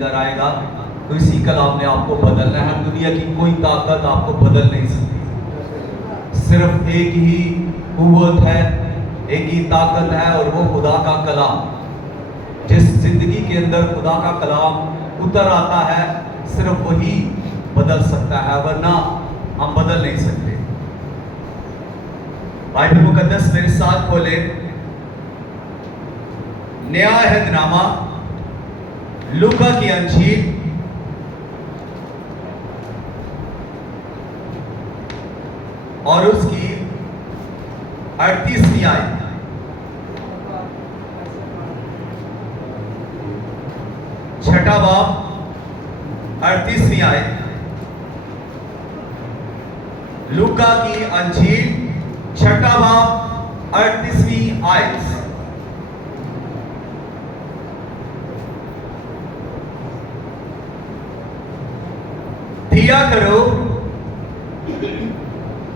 इधर आएगा तो इसी कलाम ने आपको बदलना है। दुनिया की कोई ताकत आपको बदल नहीं सकती। सिर्फ एक ही कुव्वत है, एक ही ताकत है और वो खुदा का कलाम। जिस जिंदगी के अंदर खुदा का कलाम उतर आता है सिर्फ वही बदल सकता है, वरना हम बदल नहीं सकते। बाइबल मुकद्दस मेरे साथ खोले नया अहदनामा लूका की अंजील और उसकी 38वीं आयत। छठा बाब 38वीं आयत। लूका की अंजील छठा बाब 38वीं आयत। दिया करो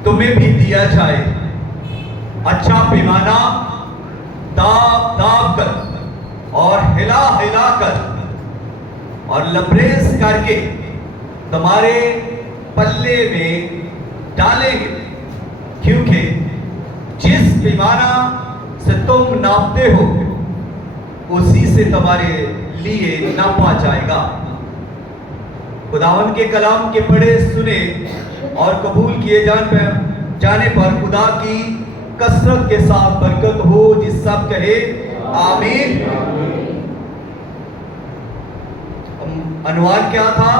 तुम्हें भी दिया जाए, अच्छा पैमाना दाब दाब कर और हिला हिला कर और लबरेज करके तुम्हारे पल्ले में डालेंगे, क्योंकि जिस पैमाना से तुम नापते हो उसी से तुम्हारे लिए नापा जाएगा। खुदावन के कलाम के पढ़े सुने और कबूल किए जाने पर खुदा की कसरत के साथ बरकत हो। जिस सब कहे आमीन। अनुवाद क्या था?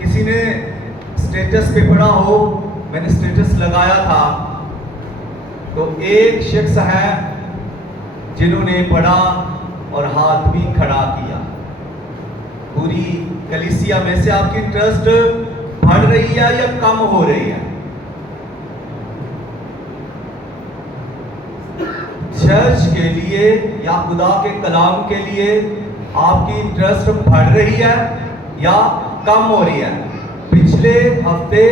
किसी ने स्टेटस पे पढ़ा हो, मैंने स्टेटस लगाया था, तो एक शख्स है जिन्होंने पढ़ा और हाथ भी खड़ा किया। पूरी कलीसिया में से आपकी ट्रस्ट बढ़ रही है या कम हो रही है? चर्च के लिए या खुदा के कलाम के लिए आपकी इंटरेस्ट बढ़ रही है या कम हो रही है? पिछले हफ्ते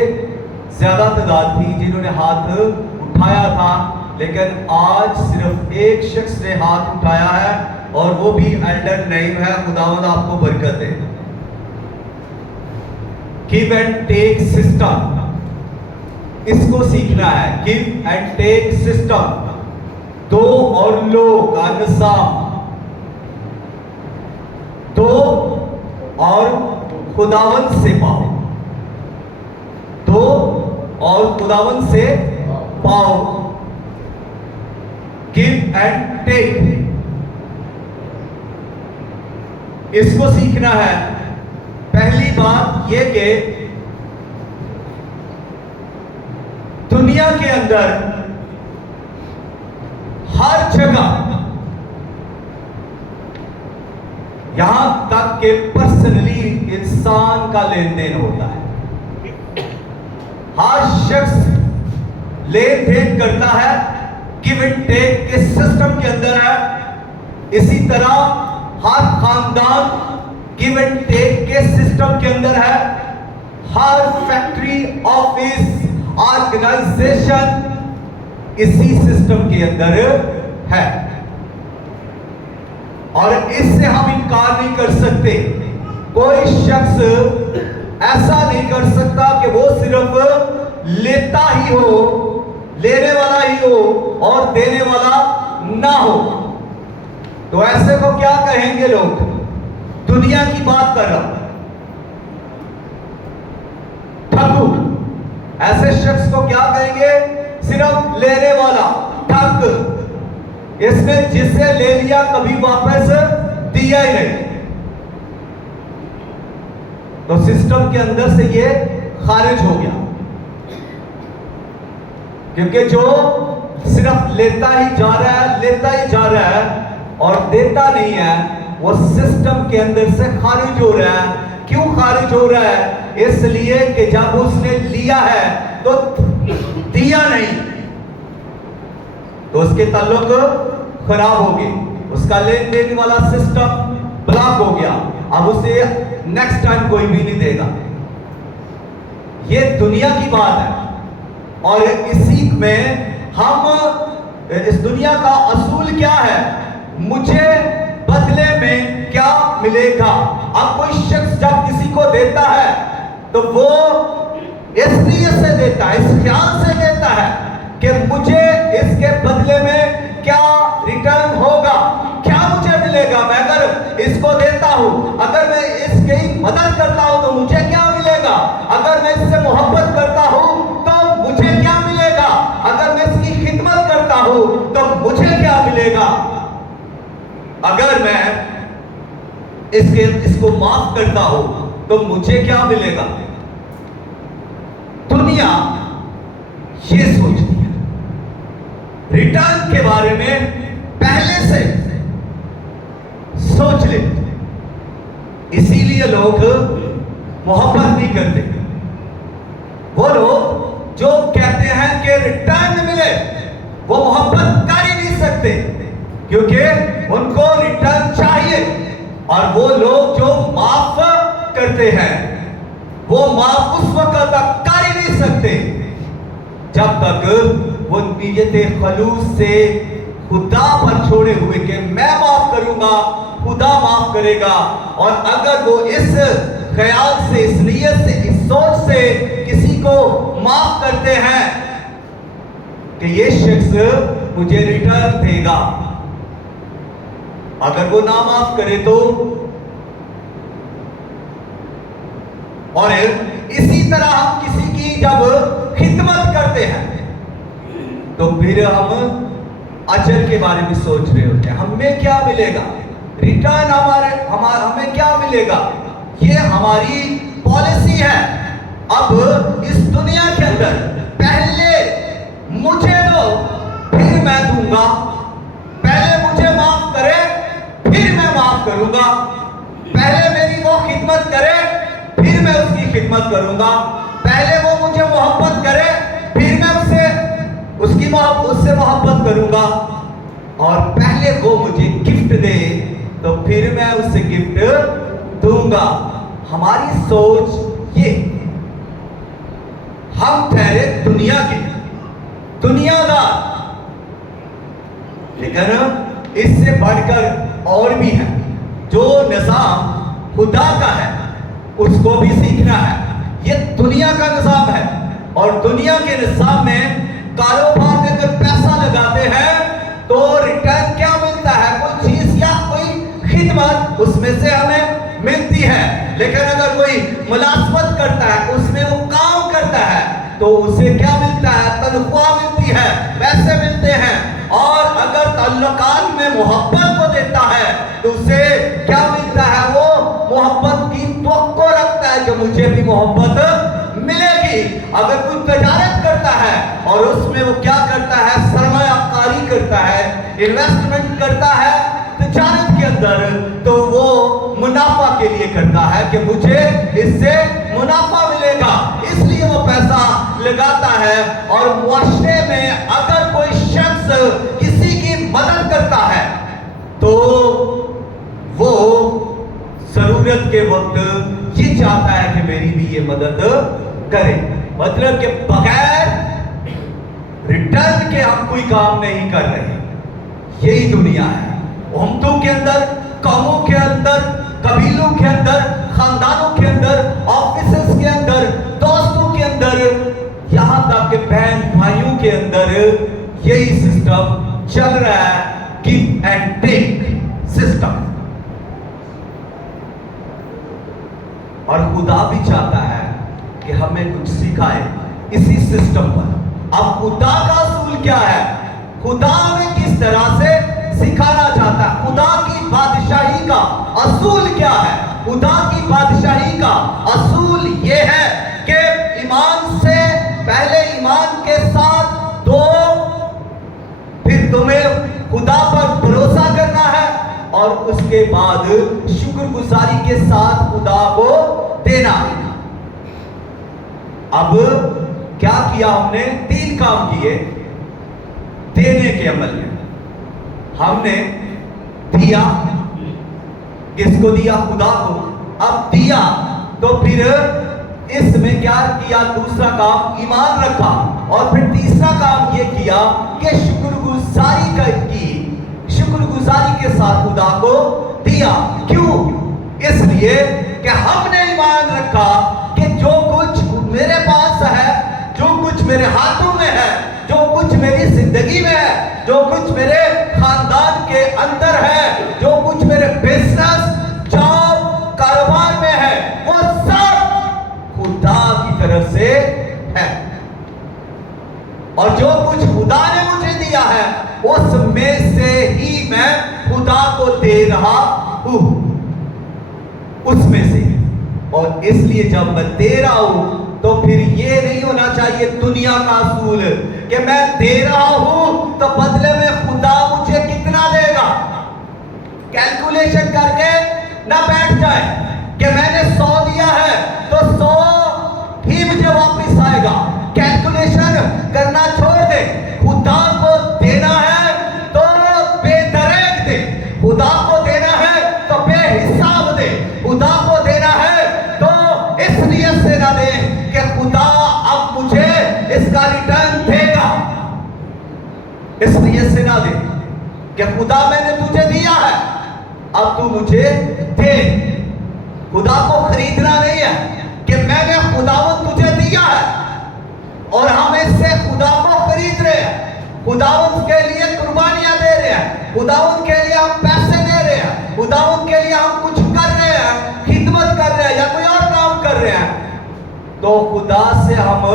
ज्यादा तादाद थी जिन्होंने हाथ उठाया था, लेकिन आज सिर्फ एक शख्स ने हाथ उठाया है और वो भी एल्डर नईम है। खुदावंद आपको बरकत दे। गिव एंड टेक सिस्टम, इसको सीखना है। गिव एंड टेक सिस्टम, दो और लो का निजाम। दो और खुदावंद से पाओ, दो और खुदावंद से पाओ। गिव एंड टेक, इसको सीखना है। पहली बात यह कि दुनिया के अंदर हर जगह, यहां तक कि पर्सनली इंसान का लेन देन होता है। हर शख्स लेन देन करता है, गिव एंड टेक के सिस्टम के अंदर है। इसी तरह हर खानदान गिव एंड टेक के सिस्टम के अंदर है। हर फैक्ट्री, ऑफिस, ऑर्गेनाइजेशन इसी सिस्टम के अंदर है और इससे हम इनकार नहीं कर सकते। कोई शख्स ऐसा नहीं कर सकता कि वो सिर्फ लेता ही हो, लेने वाला ही हो और देने वाला ना हो। तो ऐसे को क्या कहेंगे लोग? दुनिया की बात कर रहा, ठगू। ऐसे शख्स को क्या कहेंगे? सिर्फ लेने वाला, ठग। इसने जिससे ले लिया कभी वापस दिया ही नहीं। तो सिस्टम के अंदर से ये खारिज हो गया, क्योंकि जो सिर्फ लेता ही जा रहा है, लेता ही जा रहा है और देता नहीं है, वो सिस्टम के अंदर से खारिज हो रहा है। क्यों खारिज हो रहा है? इसलिए कि जब उसने लिया है तो दिया नहीं, तो उसके ताल्लुक खराब हो गए, उसका लेन देन वाला सिस्टम ब्लॉक हो गया। अब उसे नेक्स्ट टाइम कोई भी नहीं देगा। ये दुनिया की बात है और इसी में हम, इस दुनिया का असूल क्या है? मुझे बदले में क्या मिलेगा। अब कोई शख्स जब किसी को देता है तो वो इसलिए से देता है, इस ख्याल से देता है कि मुझे इसके बदले में क्या रिटर्न होगा, क्या मुझे मिलेगा। मैं अगर इसको देता हूं, अगर मैं इसकी मदद करता हूं तो मुझे क्या मिलेगा, अगर मैं इससे मोहब्बत करता हूं तो मुझे क्या मिलेगा, अगर मैं इसकी खिदमत करता हूं तो मुझे क्या मिलेगा, अगर मैं इसको माफ करता हूं तो मुझे क्या मिलेगा। दुनिया ये सोचती है, रिटर्न के बारे में पहले से सोच लेते हैं, इसीलिए लोग मोहब्बत नहीं करते। वो लोग जो कहते हैं कि रिटर्न मिले वो मोहब्बत कर ही नहीं सकते, क्योंकि उनको रिटर्न चाहिए। और वो लोग जो माफ करते हैं वो माफ उस वक्त तक कर ही नहीं सकते जब तक वो नीयत खलूस से खुदा पर छोड़े हुए कि मैं माफ करूंगा, खुदा माफ करेगा। और अगर वो इस ख्याल से, इस नीयत से, इस सोच से किसी को माफ करते हैं कि ये शख्स मुझे रिटर्न देगा, अगर वो ना माफ करे तो, और इसी तरह हम किसी की जब खिदमत करते हैं तो फिर हम अजर के बारे में सोच रहे होते हैं, हमें क्या मिलेगा, रिटर्न हमें क्या मिलेगा। ये हमारी पॉलिसी है। अब इस दुनिया के अंदर पहले मुझे दो फिर मैं दूंगा, पहले मुझे माफ करे फिर मैं माफ करूंगा, पहले मेरी वो खिदमत करे फिर मैं उसकी खिदमत करूंगा, पहले वो मुझे मोहब्बत करे फिर मैं उससे मोहब्बत करूंगा, और पहले वो मुझे गिफ्ट दे तो फिर मैं उससे गिफ्ट दूंगा। हमारी सोच ये, हम ठहरे दुनिया के दुनियादार, लेकिन इससे बढ़कर और भी है। जो निजाम खुदा का है उसको भी सीखना है। ये दुनिया का निजाम है, और दुनिया के निजाम में कारोबार में अगर पैसा लगाते हैं तो रिटर्न क्या मिलता है, कोई चीज या कोई खिदमत उसमें से हमें मिलती है। लेकिन अगर कोई मुलाजमत करता है, उसमें वो काम करता है तो उसे क्या मिलता है, तनख्वाह मिलती है, पैसे मिलते हैं। और अगर ताल्लुकात में मोहब्बत को देता है तो उसे क्या मिलता है, वो मोहब्बत की तवक्को रखता है कि मुझे भी मोहब्बत मिलेगी। अगर कोई तजारत करता है और उसमें वो क्या करता है, सरमायाकारी करता है, इन्वेस्टमेंट करता है तजारत के अंदर, तो वो मुनाफा के लिए करता है कि मुझे इससे मुनाफा मिलेगा, इसलिए वो पैसा लगाता है। और मुआशरे में अगर कोई शख्स किसी की मदद करता है तो वो जरूरत के वक्त ये चाहता है कि मेरी भी ये मदद करे, मतलब कि बगैर रिटर्न के हम कोई काम नहीं कर रहे। यही दुनिया है। उम्मतों के अंदर, कौमों के अंदर, कबीलों के अंदर, खानदानों के अंदर, ऑफिसेस के अंदर, दोस्तों के अंदर, यहां तक के बहन भाइयों के अंदर यही सिस्टम चल रहा है, गिव एंड टेक सिस्टम। और खुदा भी चाहता है कि हमें कुछ सिखाए इसी सिस्टम पर। अब खुदा का असूल क्या है, खुदा हमें किस तरह से सिखाना चाहता है, खुदा की बादशाही का असूल क्या है। खुदा की बादशाही का असूल यह है कि ईमान से पहले ईमान के साथ दो, फिर तुम्हें खुदा पर भरोसा करना है, और उसके बाद शुक्रगुजारी के साथ खुदा को देना है। अब क्या किया हमने, 3 काम किए देने के अमल में। हमने दिया, किसको दिया, खुदा को। अब दिया तो फिर इसमें क्या किया, दूसरा काम ईमान रखा, और फिर तीसरा काम यह किया कि शुक्रगुजारी की, शुक्रगुजारी के साथ खुदा को दिया। क्यों, इसलिए कि हमने ईमान रखा कि जो कुछ मेरे पास है, जो कुछ मेरे हाथों में है, जो कुछ मेरी जिंदगी में है, जो कुछ मेरे खानदान के अंदर है, जो कुछ मेरे बिजनेस, जॉब, कारोबार में है, वो सब खुदा की तरफ से है। और जो कुछ खुदा ने मुझे दिया है उसमें से ही मैं खुदा को दे रहा हूं, उसमें से। और इसलिए जब मैं दे रहा हूं तो फिर ये नहीं होना चाहिए दुनिया का असूल कि मैं दे रहा हूं तो बदले में खुदा मुझे कितना देगा। कैलकुलेशन करके ना बैठ जाए कि मैंने 100 दिया है तो 100 ही मुझे वापस आएगा। कैलकुलेशन करना छोड़ दे। खुदा को देना है तो बेदरेक दे, खुदा को देना है तो बेहिसाब दे, खुदा को देना है तो इस नियत से ना दे कि खुदा अब मुझे इसका रिटर्न देगा। इस नियत से ना दे कि खुदा मैंने तुझे दिया है अब तू मुझे दे। खुदा को खरीदना नहीं है कि मैंने खुदावंद तुझे दिया है और हम इससे खुदा को खरीद रहे हैं, खुदावंद के लिए कुर्बानियां दे रहे हैं, खुदावंद के लिए हम पैसे दे रहे हैं, खुदावंद के लिए हम कुछ कर रहे हैं, खिदमत कर रहे हैं या कोई और काम कर रहे हैं, तो खुदा से हम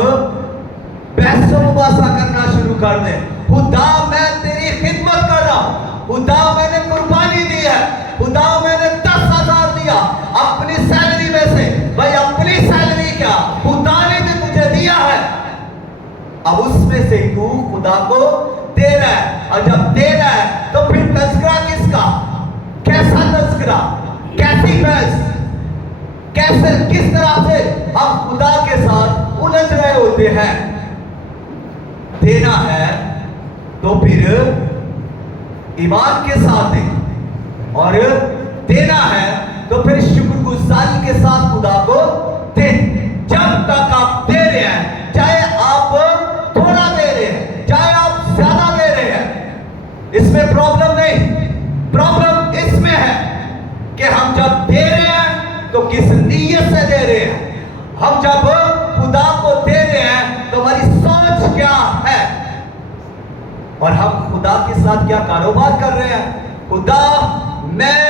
पैसों मुबासा करना शुरू कर दें। खुदा मैं तेरी खिदमत कर रहा हूं, खुदा मैंने कुर्बानी दी है, खुदा मैंने 10,000 दिया अपनी सैलरी में से। भाई अपनी सैलरी क्या, खुदा ने जो तुझे दिया है अब उसमें से तू खुदा को दे रहा है। और जब दे रहा है तो फिर तज़किरा किसका, कैसा तज़किरा, कैसी बहस, कैसे किस तरह से हम खुदा के साथ उलझ रहे होते हैं। देना है तो फिर ईमान के साथ दे, और देना है तो फिर शुक्रगुजारी के साथ खुदा को दे। जब तक आप दे रहे हैं, चाहे आप थोड़ा दे रहे हैं, चाहे आप ज्यादा दे रहे हैं, इसमें प्रॉब्लम नहीं। प्रॉब्लम इसमें है कि हम जब दे रहे हैं तो किस नीयत से दे रहे हैं। हम जब खुदा को दे रहे हैं तो हमारी सोच क्या है, और हम खुदा के साथ क्या कारोबार कर रहे हैं। खुदा मैं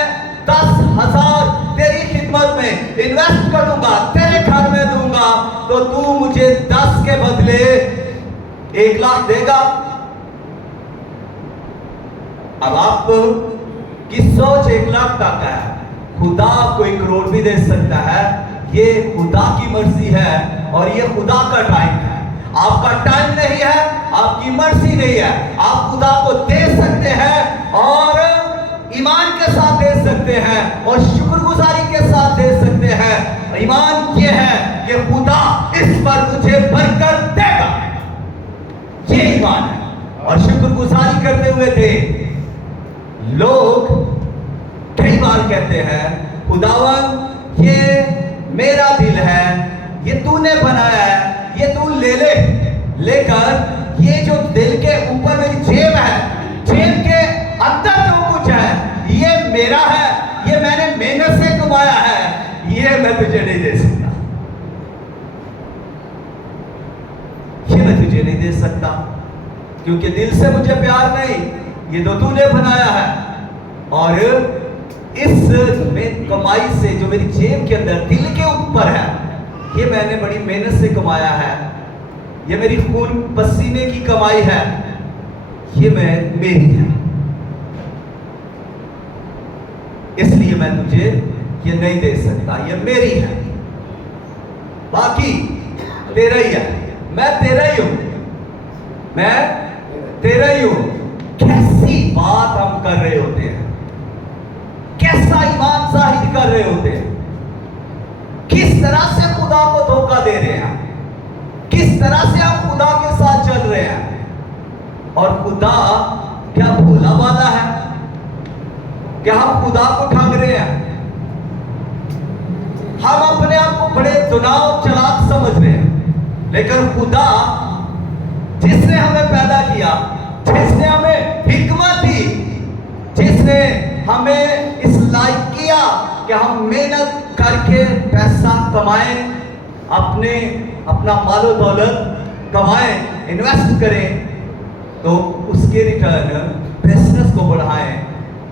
10,000 तेरी खिदमत में इन्वेस्ट करूंगा, तेरे घर में दूंगा, तो तू मुझे 10 के बदले 1 लाख देगा। अब आप की सोच 1 लाख तक है, खुदा आपको 1 करोड़ भी दे सकता है। ये खुदा की मर्जी है और ये खुदा का टाइम है। आपका टाइम नहीं है, आपकी मर्जी नहीं है। आप खुदा को दे सकते हैं और ईमान के साथ दे सकते हैं और शुक्रगुजारी के साथ दे सकते हैं। ईमान ये है कि खुदा इस पर मुझे बरकत देगा, ये ईमान है। और शुक्रगुजारी करते हुए थे लोग कई बार कहते हैं खुदावन ये मेरा दिल है, ये तूने बनाया है, ये तू ले ले, लेकर ये जो दिल के ऊपर मेरी जेब है, जेब के अंदर जो कुछ है ये मेरा है, ये मैंने मेहनत से कमाया है, ये मैं तुझे नहीं दे सकता, ये मैं तुझे नहीं दे सकता, क्योंकि दिल से मुझे प्यार नहीं, ये तो तूने बनाया है। और इस में कमाई से जो मेरी जेब के अंदर दिल के ऊपर है, ये मैंने बड़ी मेहनत से कमाया है, ये मेरी खून पसीने की कमाई है, ये मेरी है, इसलिए मैं तुझे ये नहीं दे सकता, ये मेरी है, बाकी तेरा ही है, मैं तेरा ही हूं, मैं तेरा ही हूं। कैसी बात हम कर रहे होते हैं, कैसा ईमान जाहिर कर रहे होते हैं, किस तरह से खुदा को धोखा दे रहे हैं, किस तरह से हम खुदा के साथ चल रहे हैं। और खुदा क्या भोला वाला है, क्या हम खुदा को ठग रहे हैं। हम अपने आप को बड़े चुनाव चालाक समझ रहे हैं, लेकिन खुदा जिसने हमें पैदा किया, जिसने हमें हिकमत दी, जिसने हमें इस लायक किया कि हम मेहनत करके पैसा कमाएं, अपना मालो दौलत कमाएं, इन्वेस्ट करें, तो उसके रिटर्न बिजनेस को बढ़ाएं,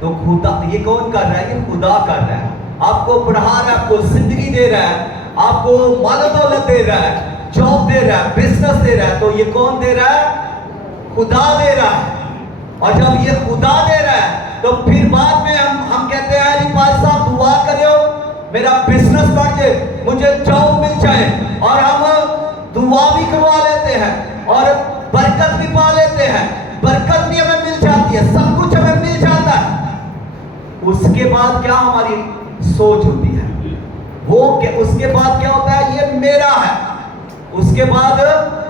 तो खुदा ये कौन कर रहा है? ये खुदा कर रहा है। आपको बढ़ा रहा है, आपको जिंदगी दे रहा है, आपको मालो दौलत दे रहा है, जॉब दे रहा है, बिजनेस दे रहा है, तो ये कौन दे रहा है? खुदा दे रहा है। और जब ये खुदा दे रहा है तो फिर बाद में हम कहते हैं अली पाल साहब दुआ करो मेरा बिजनेस बढ़ जाए, मुझे जॉब मिल जाए, और हम दुआ भी करवा लेते हैं और बरकत भी पा लेते हैं, बरकत भी हमें मिल जाती है, सब कुछ हमें मिल जाता है। उसके बाद क्या हमारी सोच होती है? वो उसके बाद क्या होता है? ये मेरा है। उसके बाद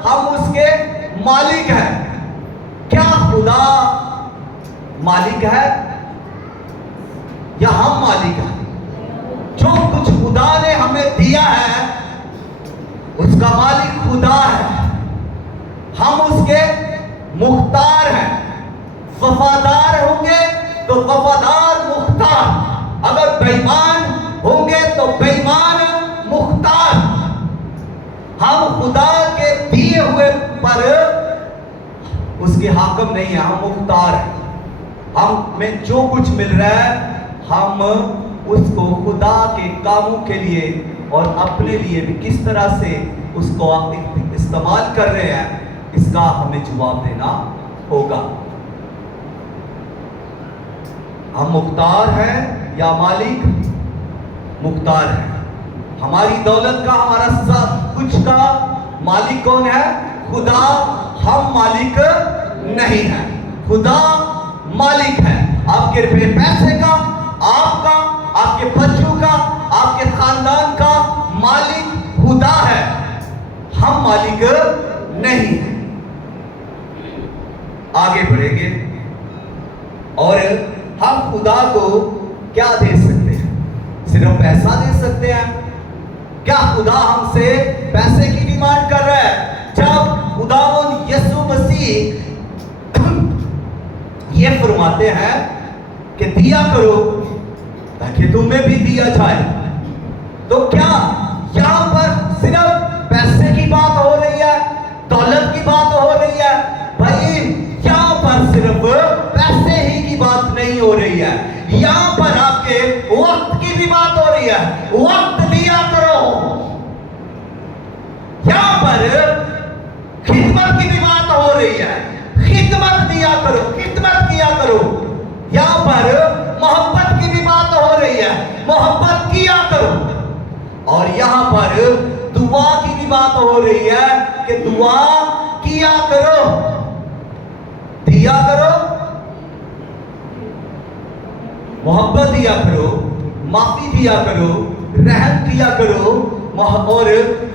हम उसके मालिक हैं। क्या खुदा मालिक है या हम मालिक हैं? जो कुछ खुदा ने हमें दिया है उसका मालिक खुदा है, हम उसके मुख्तार हैं। वफादार होंगे तो वफादार मुख्तार, अगर बेईमान होंगे तो बेईमान मुख्तार। हम खुदा के दिए हुए पर उसके हाकिम नहीं है, हम मुख्तार हैं। हमें जो कुछ मिल रहा है हम उसको खुदा के कामों के लिए और अपने लिए भी किस तरह से उसको इस्तेमाल कर रहे हैं, इसका हमें जवाब देना होगा। हम मुख्तार हैं या मालिक? मुख्तार है। हमारी दौलत का, हमारा सब कुछ का मालिक कौन है? खुदा। हम मालिक नहीं है, खुदा मालिक है। आपके पैसे का, आपका, आपके बच्चों का, आपके खानदान का मालिक खुदा है, हम मालिक नहीं है। आगे बढ़ेंगे और हम खुदा को क्या दे सकते हैं? सिर्फ पैसा दे सकते हैं? क्या खुदा हमसे पैसे की डिमांड कर रहा है? जब खुदावंद यीशु मसीह ये फरमाते हैं कि दिया करो ताकि तुम्हें भी दिया जाए, तो क्या यहां पर सिर्फ पैसे की बात हो रही है, दौलत की बात हो रही है? भाई यहां पर सिर्फ पैसे ही की बात नहीं हो रही है, यहां पर आपके वक्त की भी बात हो रही है। वक्त दिया करो। यहां पर खिदमत की भी बात हो रही है, खिदमत दिया करो, खिदमत किया करो। यहां पर मोहब्बत की भी बात हो रही है, मोहब्बत किया करो। और यहां पर दुआ की भी बात हो रही है कि दुआ किया करो, दिया करो, मोहब्बत दिया करो, माफी दिया करो, रहम किया करो और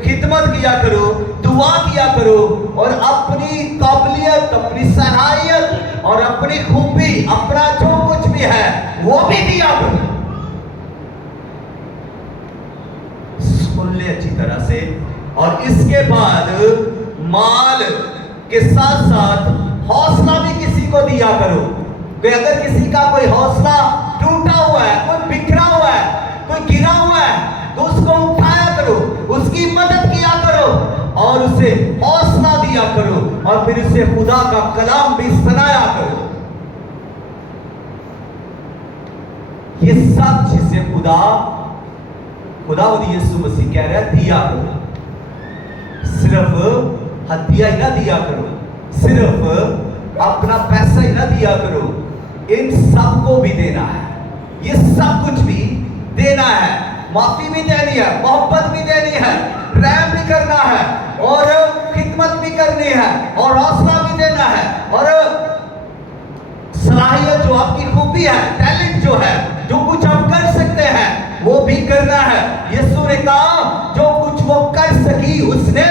खिदमत किया करो, दुआ किया करो और अपनी काबिलियत, अपनी सलाहियत और अपनी खूबी, अपना जो कुछ भी है वो भी दिया करो। सुन ले अच्छी तरह से। और इसके बाद माल के साथ साथ हौसला भी किसी को दिया करो। कि अगर किसी का कोई हौसला टूटा हुआ है, कोई बिखरा हुआ है, कोई गिरा हुआ है, तो उसको उठाया करो, उसकी मदद किया करो और उसे हौसला दिया करो और फिर उसे खुदा का कलाम भी सुनाया करो। ये सब चीजें खुदावंद यीशु मसीह कह रहा है दिया करो। सिर्फ हदिया ही ना दिया करो, सिर्फ अपना पैसा ही ना दिया करो, इन सबको भी देना है। ये सब कुछ भी देना है, माफी भी देनी है, मोहब्बत भी देनी है, रहम भी करना है और खिदमत भी करनी है और हौसला भी देना है और सलाहियत जो आपकी खूबी है, टैलेंट जो है, जो कुछ आप कर सकते हैं वो भी करना है। यीशु ने कहा जो कुछ वो कर सकी उसने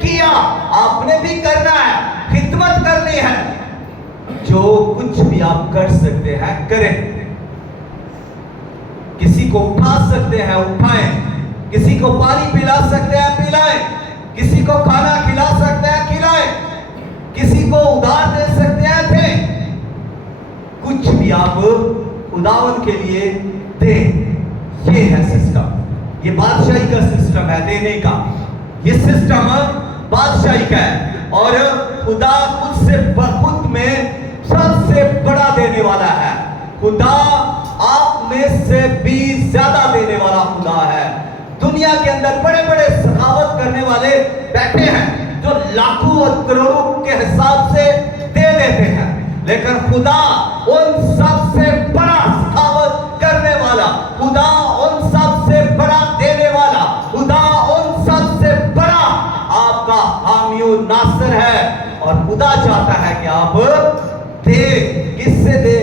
किया, आपने भी करना है, खिदमत करनी है। जो कुछ भी आप कर सकते हैं करें। किसी को उठा सकते हैं उठाएं, किसी को पानी पिला सकते हैं पिलाएं, किसी को खाना खिला सकते हैं खिलाएं, किसी को उधार दे सकते हैं दें। कुछ भी आप खुदावंद के लिए दें। ये है सिस्टम, ये बादशाही का सिस्टम है देने का। ये सिस्टम बादशाही का है और खुदा खुद में सबसे बड़ा देने वाला है। खुदा आप में से भी ज्यादा देने वाला खुदा है। दुनिया के अंदर बड़े बड़े सखावत करने वाले बैठे हैं जो लाखों और करोड़ों के हिसाब से दे देते हैं, लेकिन खुदा उन सबसे बड़ा सखावत करने वाला, खुदा उन सबसे बड़ा देने वाला, खुदा उन सबसे बड़ा आपका हामी और नासिर है। और खुदा चाहता है कि आप दे। किससे दे?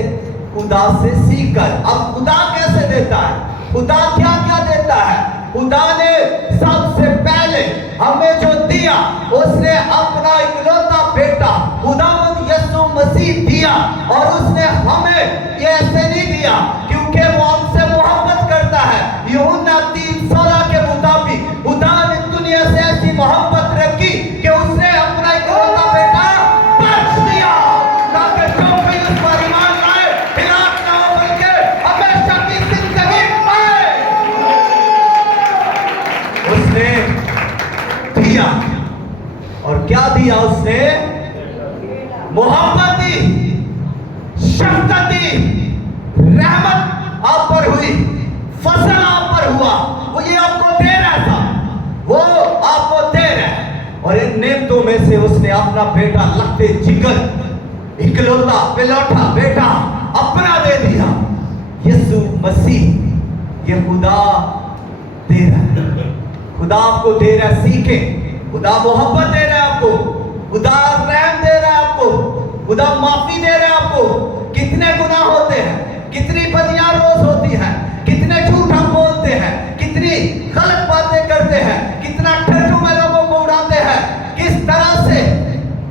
खुदा से सीखकर। अब खुदा कैसे देता है? खुदा क्या क्या देता है? खुदा ने सबसे पहले हमें जो दिया, उसने अपना इकलौता बेटा खुदावंद यीशु मसीह दिया। और उसने हमें ये ऐसे नहीं दिया क्योंकि वो हमसे मोहब्बत करता है। यूहन्ना 3:16 के मुताबिक खुदा ने दुनिया से ऐसी मोहब्बत रखी कि उसने अपना इकलौता बेटा बख्श दिया ताकि जो कोई उस पर ईमान लाए हिलाक ना हो बल्कि हमेशा की जिंदगी पाए। उसने दिया और क्या दिया? उसने मोहब्बत दी, शफकत दी, रहमत आप पर हुई, फसल आप पर हुआ। वो ये आपको दे रहा था, वो आपको दे रहा है। और इन नेमतों में से उसने अपना बेटा लखते जिगर इकलौता पिलौठा बेटा अपना दे दिया, यीशु मसीह। ये खुदा दे रहा है, खुदा आपको दे रहा है। सीखे, खुदा मोहब्बत दे रहा है आपको, खुदा रहम दे रहा है आपको, खुदा माफी दे रहा है आपको। कितने गुनाह होते हैं, कितनी बदियां रोज होती हैं, कितने झूठ हम बोलते हैं, कितनी गलत बातें करते हैं, कितना ठट्ठू में लोगों को उड़ाते हैं, किस तरह से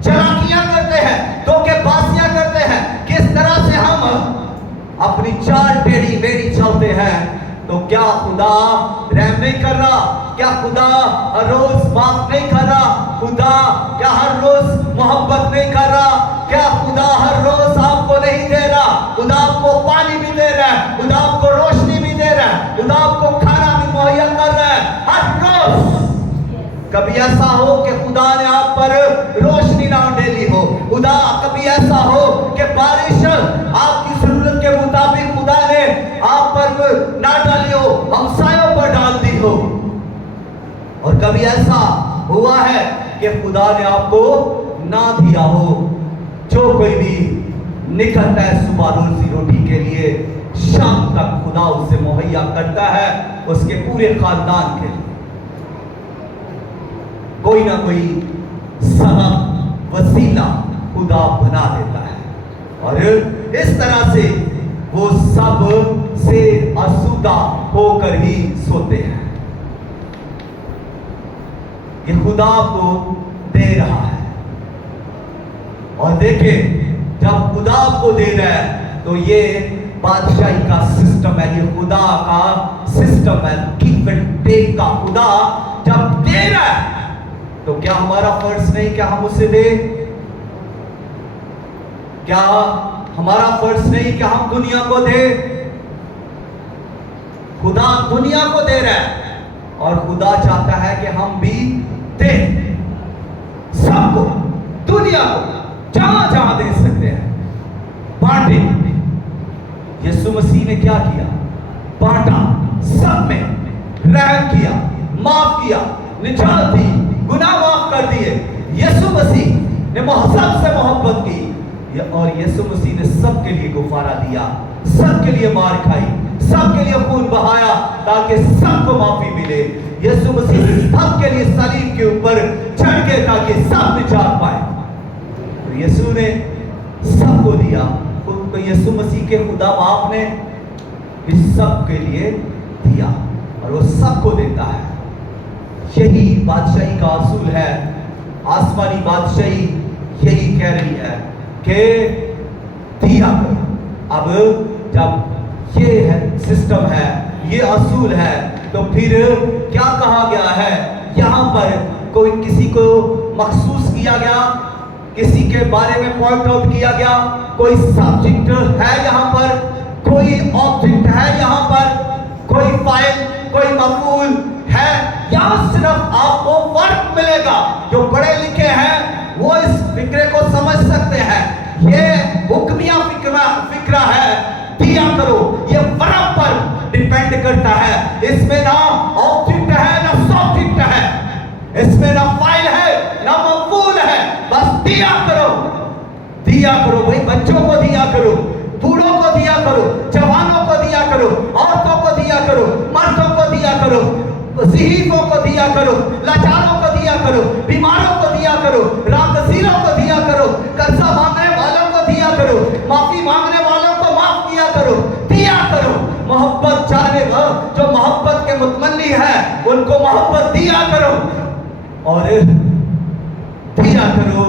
चालाकियां करते हैं, धोखेबाजियां करते हैं, किस तरह से हम अपनी चाल टेढ़ी मेढ़ी चलते हैं। तो क्या खुदा रहम नहीं कर रहा? क्या खुदा हर रोज माफ नहीं कर रहा? खुदा क्या हर रोज मोहब्बत नहीं कर रहा? क्या खुदा हर रोज आपको नहीं दे रहा? खुदा आपको पानी भी दे रहा है, खुदा आपको रोशनी भी दे रहा है, खुदा आपको खाना भी मुहैया कर रहा है हर रोज। कभी ऐसा हो कि खुदा ने आप पर रोशनी ना डाली हो, खुदा कभी ऐसा हो कि बारिश आपकी जरूरत के मुताबिक खुदा ने आप पर ना डाली हो, हमसायों पर डाल दी हो। और कभी ऐसा हुआ है कि खुदा ने आपको ना दिया हो। जो कोई भी निकलता है सुबह रोजी रोटी के लिए, शाम तक खुदा उसे मुहैया करता है उसके पूरे खानदान के लिए। कोई ना कोई सबब वसीला खुदा बना देता है और इस तरह से वो सब से आसूदा होकर ही सोते हैं। ये खुदा को दे रहा है। और देखें, जब खुदा को दे रहा है तो ये बादशाही का सिस्टम है, ये खुदा का सिस्टम है, गिव एंड टेक का। खुदा जब दे रहा है तो क्या हमारा फर्ज नहीं क्या हम उसे दे? क्या हमारा फर्ज नहीं कि हम दुनिया को दे? खुदा दुनिया को दे रहा है और खुदा चाहता है कि हम भी दे सबको, दुनिया को, जहां जहां दे सकते हैं बांटे। यीशु मसीह ने क्या किया? बांटा, सब में रहम किया, माफ किया, निजात दी, गुनाह माफ कर दिए। यीशु मसीह ने सबसे मोहब्बत की और यीशु मसीह ने सबके लिए गुफारा दिया, सबके लिए मार खाई, सबके लिए खून बहाया ताकि सबको माफी मिले। यीशु मसीह सबके लिए सलीब के ऊपर चढ़ गए ताकि सब निजात पाए। तो यीशु ने सबको दिया। तो यीशु मसीह के खुदा बाप ने इस सब के लिए दिया और वो सबको देता है। यही बादशाही का असूल है। आसमानी बादशाही यही कह रही है कि दिया करो। अब जब ये है सिस्टम है, ये असूल है, तो फिर क्या कहा गया है? यहाँ पर कोई किसी को मखसूस किया गया, किसी के बारे में पॉइंट आउट किया गया, कोई सब्जेक्ट है यहाँ पर, कोई ऑब्जेक्ट है यहाँ पर, कोई फाइल, कोई मफूल है, या सिर्फ आपको फर्क मिलेगा। जो पढ़े लिखे हैं वो इस फिक्रे को समझ सकते हैं। ये हुक्मिया फिक्रा है, दिया करो, ये वर्ब पर डिपेंड करता है। इसमें ना ऑब्जेक्ट है ना सब्जेक्ट है, इसमें ना फाइल है ना मफूल है, बस दिया करो। दिया करो भाई, बच्चों को दिया करो, बूढ़ों को दिया करो, जवानों को दिया करो, औरतों को दिया करो, मर्दों को दिया करो, ज़हीफ़ों को दिया करो, लाचारों को दिया करो, बीमारों को दिया करो, रामगसीरों को दिया करो, कर्जा मांगने वालों को दिया करो, माफी मांगने वालों को माफ किया करो, दिया करो। मोहब्बत चाहने जो मोहब्बत के मुतमन्नी है उनको मोहब्बत दिया करो, और दिया करो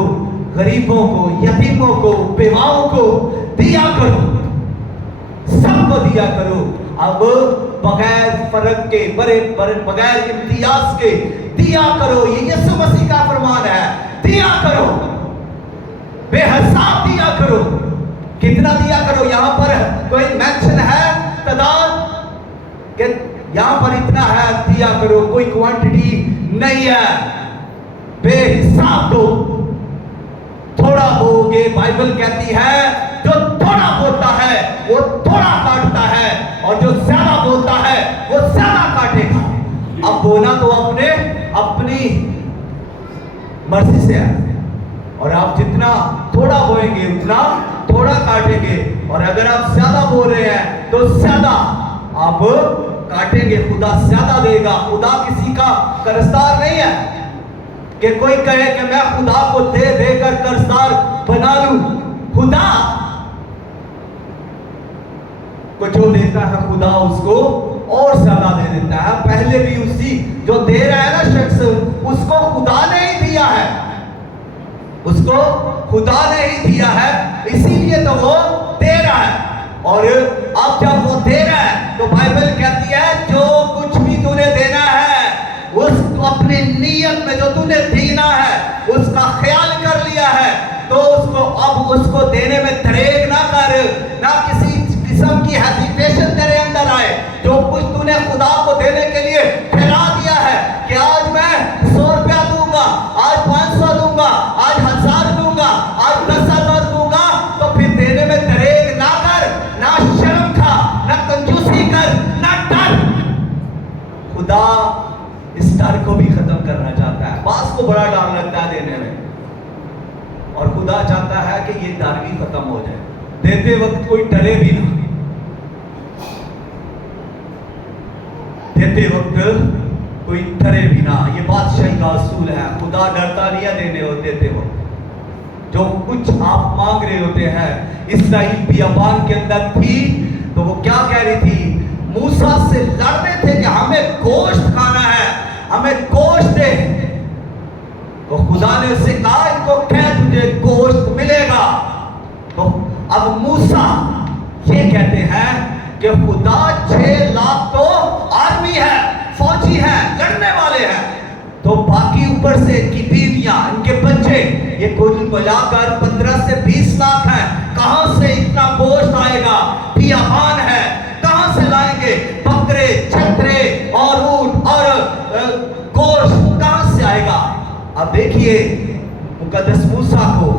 गरीबों को, यतीमों को, बेवाओं को दिया करो, सबको दिया करो। अब बगैर फर्क के, बगैर इम्तियाज के दिया करो। ये यीशु मसीह का फरमान है, दिया करो, बेहिसाब दिया करो। कितना दिया करो? यहां पर कोई मेंशन है तादाद कि यहां पर इतना है, दिया करो, कोई क्वांटिटी नहीं है, बेहिसाब दो। थोड़ा बोगे, बाइबल कहती है जो थोड़ा बोता है वो थोड़ा काटता है, और जो ज्यादा बोता है वो ज्यादा काटेगा। अब बोना तो अपनी मर्जी से है, और आप जितना थोड़ा बोएंगे उतना थोड़ा काटेंगे, और अगर आप ज्यादा बो रहे हैं तो ज्यादा आप काटेंगे। खुदा ज्यादा देगा। खुदा किसी का कर्जदार नहीं है कि कोई कहे कि मैं खुदा को दे देकर कर्जदार बना लूं। खुदा को जो देता है खुदा उसको और ज्यादा दे देता है। पहले भी उसी जो दे रहा है ना शख्स, उसको खुदा ने ही दिया है, उसको खुदा ने ही दिया है, इसीलिए तो वो दे रहा है। और अब जब वो दे रहा है तो बाइबल कहती है जो कुछ भी तूने देना है उसको अपनी नीयत में जो तूने देना है उसका ख्याल कर लिया है, तो उसको अब उसको देने में दरेग ना कर, ना किसी किस्म की हेजिटेशन तेरे अंदर आए। जो कुछ तूने खुदा को देने के लिए ठहरा दिया है कि आज मैं 100 रुपया दूंगा, आज 500 दूंगा, आज 1000 दूंगा, आज 10,000 दूंगा, तो फिर देने में दरेग ना कर, ना शर्म खा, ना कंजूसी कर, ना डर। खुदा इस डर को भी खत्म करना चाहता है। बास को बड़ा डर लगता है देने में, और खुदा चाहता है कि ये डर भी खत्म हो जाए। देते वक्त कोई डरे भी ना, देते वक्त कोई डरे भी ना। ये बादशाही का असूल है। खुदा डरता नहीं है देने और देते वक्त। जो कुछ आप मांग रहे होते हैं, इस्राइल बियाबान के अंदर थी तो वो क्या कह रही थी? मूसा से लड़ रहे थे कि हमें गोश्त खाना है, हमें गोश्त दे। तो खुदा ने उससे कहा इनको कह तुझे गोश्त मिलेगा। तो अब मूसा ये कहते हैं कि खुदा 6 लाख तो आर्मी है, फौजी है, लड़ने वाले हैं, तो बाकी ऊपर से इनकी बीवियां, इनके बच्चे, ये कुल मिलाकर 15 से 20 लाख हैं। कहां से इतना गोश्त आएगा? बियाबान है, कहां से लाएंगे? बकरे, छतरे और ऊंट और गोश्त कहां से आएगा? अब देखिए मुकद्दस मूसा को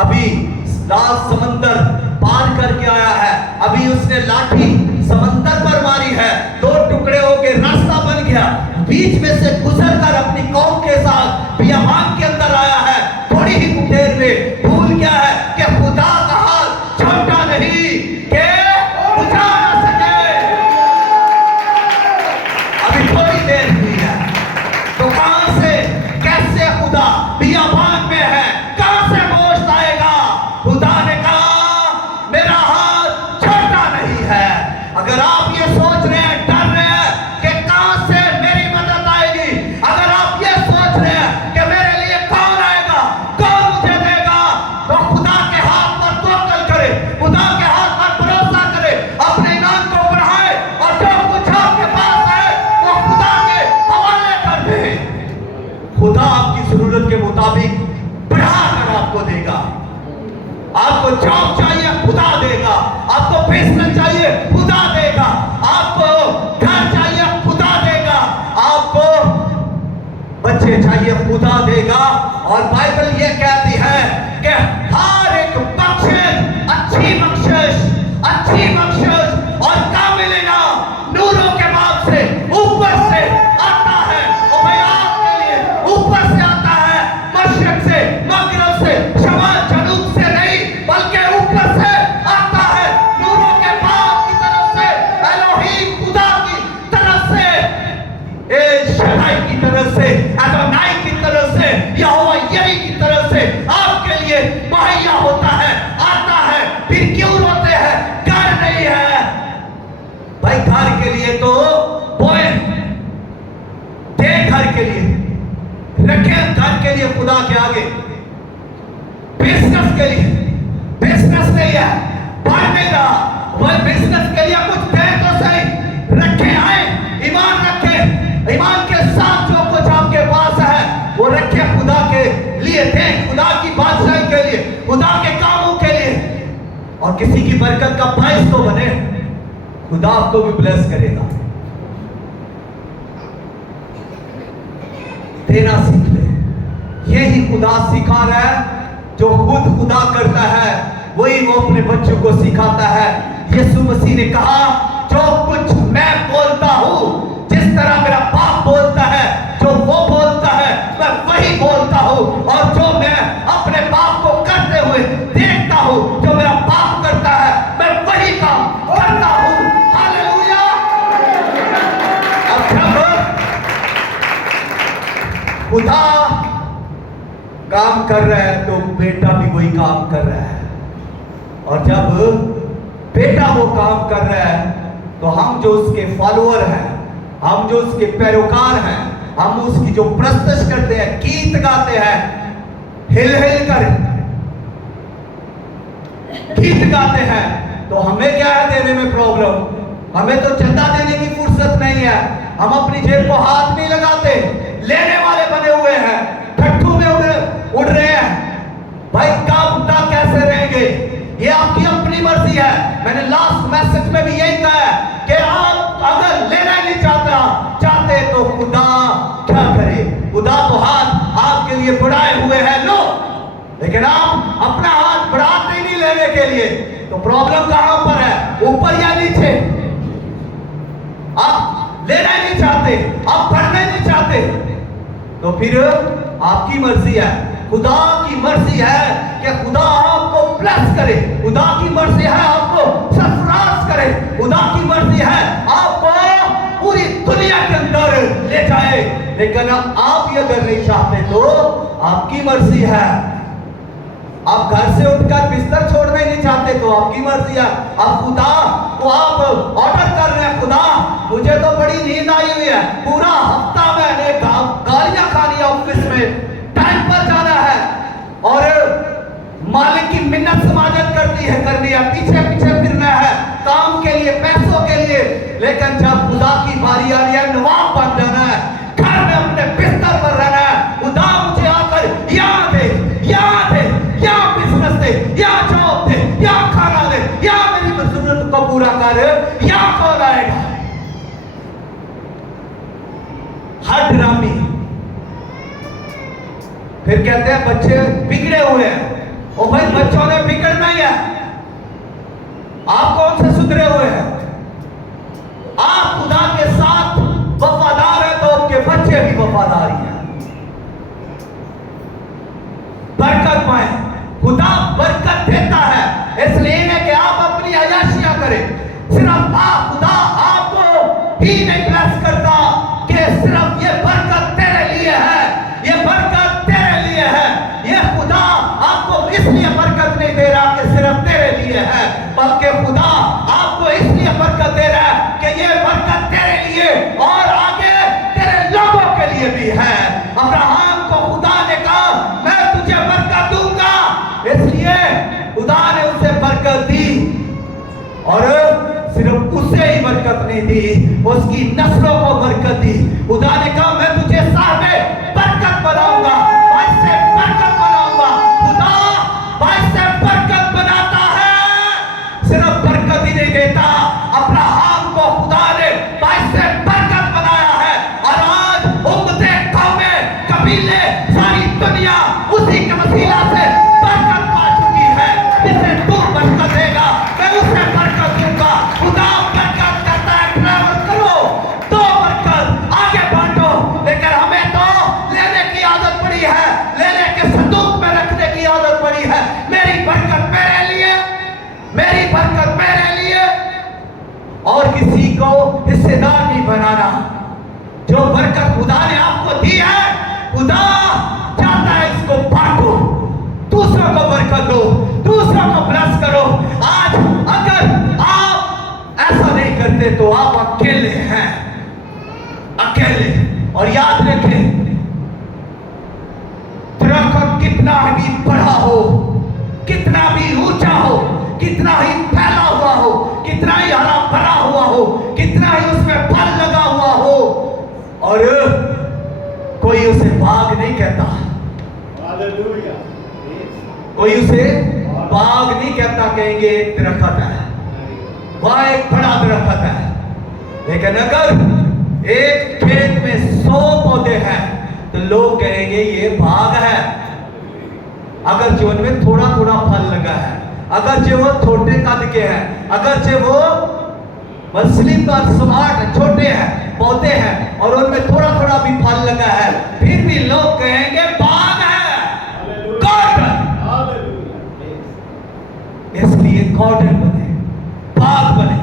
अभी लाल समंदर पार करके आया है, अभी उसने लाठी समंदर पर मारी है, 2 टुकड़े होके रास्ता बन गया, बीच में से गुजरकर अपनी कौम के साथ बियाबान के अंदर आया है। थोड़ी ही देर में भूल गया है कि खुदा का हाथ छोटा नहीं कि बुझा ना सके। अभी थोड़ी देर हुई है, तो कहां से, कैसे खुदा बियाबान में है, कहां से गोश्त आएगा? खुदा ने कहा मेरा हाथ छोटा नहीं है। अगर आप ये सोच रहे हैं, डर रहे हैं कि कहां से मेरी मदद आएगी, अगर आप ये सोच रहे हैं कि मेरे लिए कौन आएगा, कौन मुझे देगा, तो खुदा के हाथ पर तवक्कुल करे, खुदा के हाथ पर भरोसा करे, अपने ईमान को बढ़ाए, और जो कुछ आपके पास है वो खुदा के हवाले कर दे। खुदा आपकी जरूरत के मुताबिक बढ़ाकर आपको देगा। आपको जॉब चाहिए, खुदा देगा। आपको बिजनेस चाहिए, खुदा देगा। आपको घर बच्चे चाहिए खुदा देगा। और बाइबल ये कहती है कि हर एक बख्शिश और कामिल इनाम नूरों के बाप से ऊपर से आता है। और भाई आपके लिए ऊपर से आता है, मशरिक से, मगरिब से, शमाल जनूब से नहीं, बल्कि ऊपर से आता है, नूरों के बाप की तरफ से, एलोहीम खुदा की तरफ से, एल शदाई की तरफ से, अदोनाई की तरफ से, यहोवा यही की तरफ से आपके लिए मुहैया होता है, आता है। फिर क्यों रोते हैं? घर नहीं है भाई। घर के लिए तो बोए दे, घर के लिए रखे, घर के लिए खुदा के आगे। बिजनेस के लिए, बिजनेस नहीं है, बढ़ नहीं रहा, वह बिजनेस के लिए कुछ दे तो सही, रखे आए, ईमान रखे, ईमान के साथ जो कुछ आपके पास है वो रखे, खुदा के लिए दे, खुदा की बादशाही के लिए, खुदा के कामों के लिए, और किसी की बरकत का बायस तो बने। खुदा आपको भी ब्लेस करेगा। देना सीख ले, यही खुदा सिखा रहा है। जो खुद खुदा करता है वही वो अपने बच्चों को सिखाता है। यीशु मसीह ने कहा, जो कुछ मैं बोलता हूं, जिस तरह मेरा बाप बोलता है, जो वो बोलता है मैं वही बोलता हूं, और जो मैं अपने बाप को करते हुए देखता हूं, जो मेरा बाप करता है मैं वही काम करता हूं। हालेलुया। अब जब खुदा काम कर रहा है तो बेटा भी वही काम कर रहा है, और जब बेटा वो काम कर रहा है तो हम जो उसके फॉलोअर हैं, हम जो उसके पैरोकार हैं, हम उसकी जो प्रस्तुत करते हैं, गीत गाते हैं, हिल हिल कर गीत गाते हैं, तो हमें क्या है देने में प्रॉब्लम? हमें तो चंदा देने की फुर्सत नहीं है, हम अपनी जेब को हाथ नहीं लगाते, लेने वाले बने हुए हैं, ठट्ठू में उड़ रहे हैं। भाई कामता कैसे रहेंगे? ये आपकी अपनी मर्जी है। मैंने लास्ट मैसेज में भी यही कहा है कि आप अगर लेना नहीं चाहते तो खुदा क्या करे? खुदा तो हाथ आपके लिए बढ़ाए हुए हैं, लो, लेकिन आप अपना हाथ बढ़ाते ही नहीं लेने के लिए। तो प्रॉब्लम कहां पर है? ऊपर या नीचे? आप लेना ही नहीं चाहते, आप बढ़ना नहीं चाहते, तो फिर आपकी मर्जी है। खुदा की मर्जी है कि खुदा आपको ब्लेस करे, खुदा की मर्जी है आपको सरफराज करे, खुदा की मर्जी है आपको पूरी दुनिया के अंदर ले जाए। लेकिन आप ये अगर नहीं चाहते तो आपकी मर्जी है। आप घर से उठकर बिस्तर छोड़ना ही नहीं चाहते तो आपकी मर्जी है। अब खुदा को आप ऑर्डर कर रहे हैं, खुदा मुझे तो बड़ी नींद आई हुई है, पूरा हफ्ता मैंने गालियां खानी ऑफिस में, टाइम पर जाना है, और मालिक की मिन्नत समाजत करनी है, पीछे पीछे फिरना है काम के लिए, पैसों के लिए। लेकिन जब खुदा की बारी आ रही है, नवाब बन जाना है, घर में अपने बिस्तर पर रहना है, खुदा मुझे आकर याद है, या बिजनेस दे, या जॉब दे, या खाना दे, या मेरी जरूरत को पूरा कर, या कौन आएगा? हर ड्रामी। फिर कहते हैं बच्चे बिगड़े हुए हैं। ओ भाई, बच्चों ने बिगड़ना ही है, आप कौन से सुधरे हुए हैं? आप खुदा के साथ वफादार है तो आपके बच्चे भी वफादारी हैं। बरकत पाए, खुदा बरकत देता है, इसलिए नहीं कि आप अपनी अयाशियां करें। सिर्फ खुदा आपको ही नहीं ब्लेस करता कि सिर्फ ये बरकत तेरे लिए है, ये बरकत तेरे लिए है। ये खुदा आपको इसलिए बरकत नहीं दे रहा कि सिर्फ तेरे लिए है, बल्कि खुदा आपको इसलिए बरकत दे रहा है कि ये बरकत तेरे लिए और आगे तेरे लोगों के लिए भी है। अब्राहम को खुदा ने कहा मैं तुझे बरकत दूंगा, इसलिए खुदा ने उसे बरकत दी, और सिर्फ उसे ही बरकत नहीं दी, उसकी नस्लों को बरकत दी। खुदा ने कहा मैं तुझे साहब बरकत बनाऊंगा, से बरकत बनाऊंगा। खुदा से बरकत बनाता है, सिर्फ बरकत ही नहीं देता। अब्राहम को खुदा ने से बरकत बनाया है, और आज उम्मते कौमें बरकत खुदा ने आपको दी है, खुदा चाहता है इसको बांटो, दूसरों को बरकत दो, दूसरों को ब्लेस करो। आज अगर आप ऐसा नहीं करते तो आप अकेले हैं, अकेले। और याद रखें, दरख्त कितना भी बड़ा हो, कितना भी ऊंचा हो, कितना ही फैला हुआ हो, कितना ही हरा भरा हुआ हो, कितना ही उसमें फल लगा हुआ हो, और कोई उसे बाग नहीं कहता, कोई उसे बाग नहीं कहता, कहेंगे एक दरख्त है, वह एक बड़ा दरख्त है। लेकिन अगर एक खेत में 100 पौधे हैं तो लोग कहेंगे ये बाग है। अगर जीवन में थोड़ा थोड़ा फल लगा है, अगर जो वो छोटे कद के हैं, अगर जो वो मछली पर स्मार्ट छोटे हैं, पौधे हैं, और उनमें थोड़ा थोड़ा भी फल लगा है, फिर भी लोग कहेंगे बाग है, गार्डन। इसलिए गार्डन बने, बाग बने।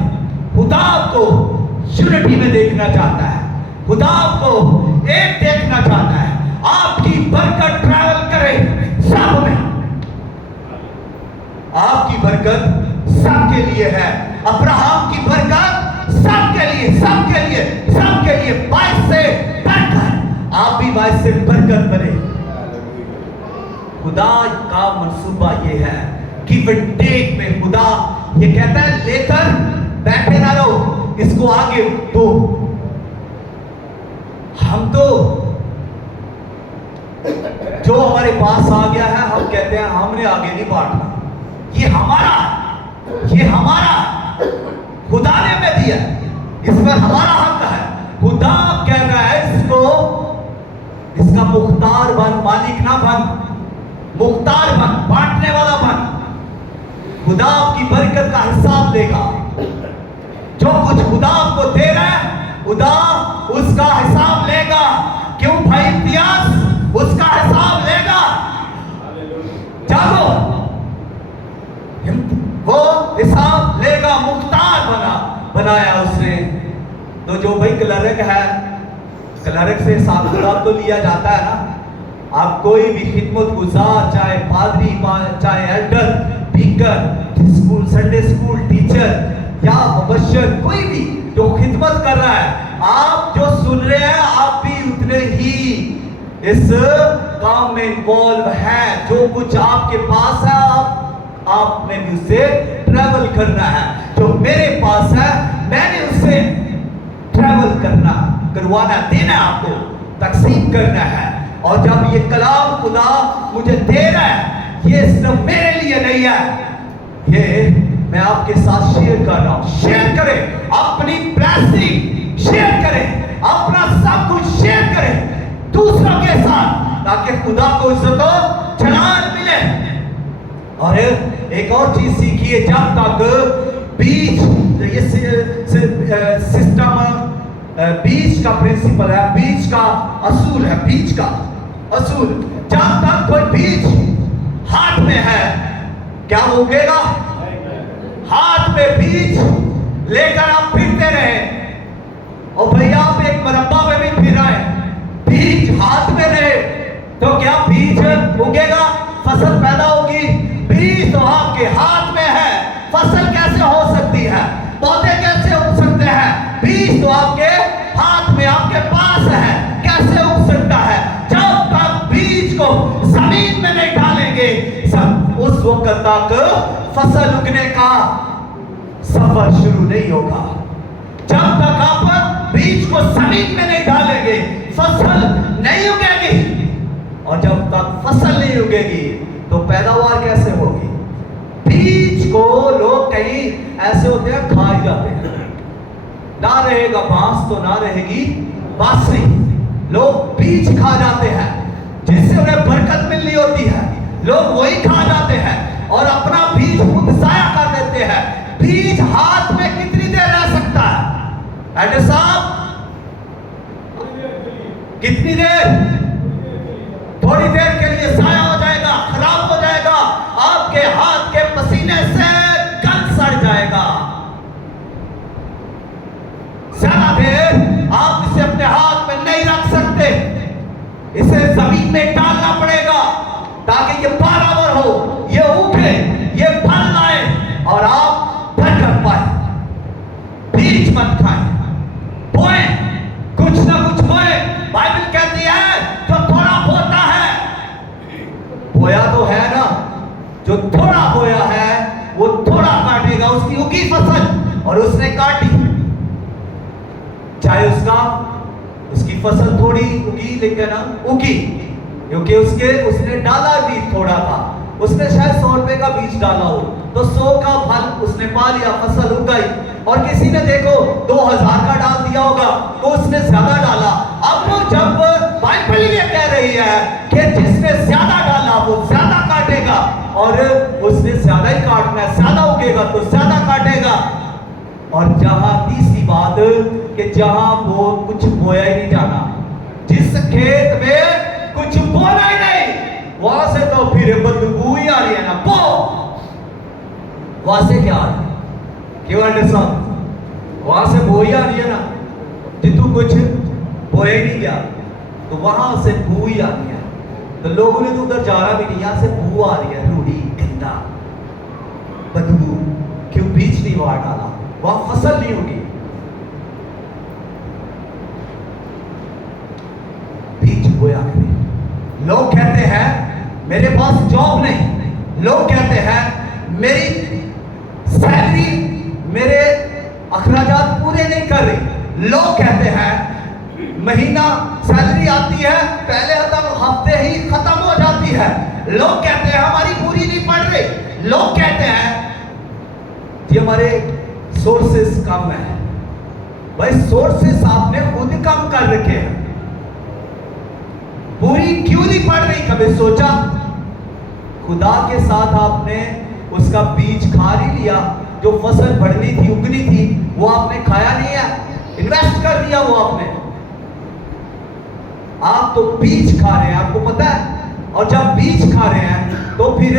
खुदा आपको यूनिटी में देखना चाहता है, खुदा आपको एक देखना चाहता है, आपकी बरकत ट्रैवल करे सब में। आपकी बरकत सबके लिए है, अब्राहम की बरकत सबके लिए, सबके लिए, सबके लिए, बाइस से बरकत। आप भी बाइस से बरकत बने। खुदा का मंसूबा ये है कि टेक में खुदा ये कहता है लेकर बैठे ना रहो, इसको आगे दो। हम तो जो हमारे पास आ गया है हम कहते हैं हमने आगे नहीं बांटना, ये हमारा, ये हमारा, खुदा ने हमें दिया, इस पर हमारा हक है। खुदा कह रहा है इसको, इसका मुख्तार बन, मालिक ना बन, मुख्तार बन, बांटने वाला बन। खुदा आपकी बरकत का हिसाब लेगा। जो कुछ खुदा आपको दे रहा है खुदा उसका हिसाब लेगा। क्यों भाई इम्तियाज? उसका हिसाब लेगा। जागो, वो हिसाब लेगा। मुख्तार बनाया उसने। तो जो भाई क्लर्क है, क्लर्क से हिसाब किताब तो लिया जाता है ना। आप कोई भी खिदमत गुजार, चाहे पादरी, चाहे Elder, teacher, school, Sunday school teacher या मुबश्शिर, कोई भी जो खिदमत कर रहा है, आप जो सुन रहे हैं आप भी उतने ही इस काम में इन्वॉल्व है। जो कुछ आपके पास है आपने भी उससे ट्रैवल करना है। जो मेरे पास है मैंने उससे ट्रैवल करवाना, देना, आपको तकसीम करना है। और जब ये कलाम खुदा मुझे दे रहा है, ये सिर्फ मेरे लिए नहीं है, ये मैं आपके साथ शेयर कर रहा हूं। शेयर करें अपनी ब्लेसिंग, शेयर करें अपना सब कुछ, शेयर करें दूसरों के साथ, ताकि खुदा को इज्जत और जलाल मिले। और एक और चीज सीखिए, जब तक बीज, ये सिस्टम बीज का प्रिंसिपल है, बीज का असूल है, बीज का असूल, जब तक कोई बीज हाथ में है क्या उगेगा? हाथ में बीज लेकर आप फिरते रहे, और भैया आप एक मरब्बा में भी फिर आए, बीज हाथ में रहे तो क्या बीज उगेगा? फसल पैदा होगी? बीज तो आपके हाथ में है, फसल कैसे हो सकती है? पौधे कैसे उग सकते हैं? बीज तो आपके हाथ में, आपके पास है, कैसे उग सकता है? जब तक बीज को जमीन में नहीं डालेंगे, उस वक्त तक फसल उगने का सफर शुरू नहीं होगा। जब तक आप बीज को जमीन में नहीं डालेंगे, फसल नहीं उगेगी। और जब तक फसल नहीं उगेगी तो पैदावार कैसे होगी? बीज को लोग कहीं ऐसे होते हैं खा जाते हैं, ना रहेगा बांस तो ना रहेगी बांसुरी। लोग बीज खा जाते हैं, जिससे उन्हें बरकत मिलनी होती है, लोग वही खा जाते हैं और अपना बीज खुद जाया कर देते हैं। बीज हाथ में कितनी देर रह सकता है? एडे साहब, कितनी देर? थोड़ी देर के लिए जाया हो जाएगा, खराब हो जाएगा, आपके हाथ के पसीने से गल सड़ जाएगा। ज्यादा देर आप इसे अपने हाथ में नहीं रख जमीन में डालना पड़ेगा ताकि ये बराबर हो, ये उगे, ये फल लाए और आप बरकत पाए। बीज मत खाएं, बोए, कुछ ना कुछ बोए। बाइबल कहती है जो थोड़ा बोता है, बोया तो है ना, जो थोड़ा बोया है वो थोड़ा काटेगा। उसकी उगी फसल और उसने काटी, चाहे उसकी फसल थोड़ी उगी लेकिन उगी, क्योंकि उसने डाला बीज थोड़ा था। उसने शायद 100 रुपए का बीज डाला हो तो 100 का फल उसने पा लिया, फसल उग गई। और किसी ने देखो 2000 का डाल दिया होगा तो उसने ज्यादा डाला। अब जब बाइबल ये कह रही है कि जिसने ज्यादा डाला वो ज्यादा काटेगा, और उसने ज्यादा ही काटना है, ज्यादा उगेगा तो ज्यादा काटेगा। और जहां तीसरी बात कि जहां वो कुछ बोया ही नहीं जाना, जिस खेत में कुछ बोना ही नहीं, वहां से तो फिर बदबू ही आ रही है ना, वहां से क्या आ रही है, क्यों अंडरस्टैंड, वहां से बो ही आ रही है ना। जितू कुछ बोया ही नहीं गया तो वहां से बू ही आ रही है। तो लोगों ने तो उधर जाना भी नहीं, यहां से बू आ रही है, रूढ़ी, गंदा, बदबू। क्यों? बीज नहीं वहां डाला, वहां फसल नहीं होगी। बीज बोया करें। लोग कहते हैं मेरे पास जॉब नहीं, लोग कहते हैं मेरी सैलरी मेरे अखराजात पूरे नहीं कर रही, लोग कहते हैं महीना सैलरी आती है पहले हफ्ते ही खत्म हो जाती है, लोग कहते हैं हमारी पूरी नहीं पड़ रही, लोग कहते हैं कि हमारे सोर्सेस कम है। भाई सोर्सेस आपने खुद कम कर रखे हैं, पूरी क्यों नहीं पड़ रही? कभी सोचा? खुदा के साथ आपने उसका बीज खा ही लिया, जो फसल बढ़नी थी, उगनी थी, वो आपने खाया नहीं है, इन्वेस्ट कर दिया वो आपने। आप तो बीज खा रहे हैं, आपको पता है। और जब बीज खा रहे हैं तो फिर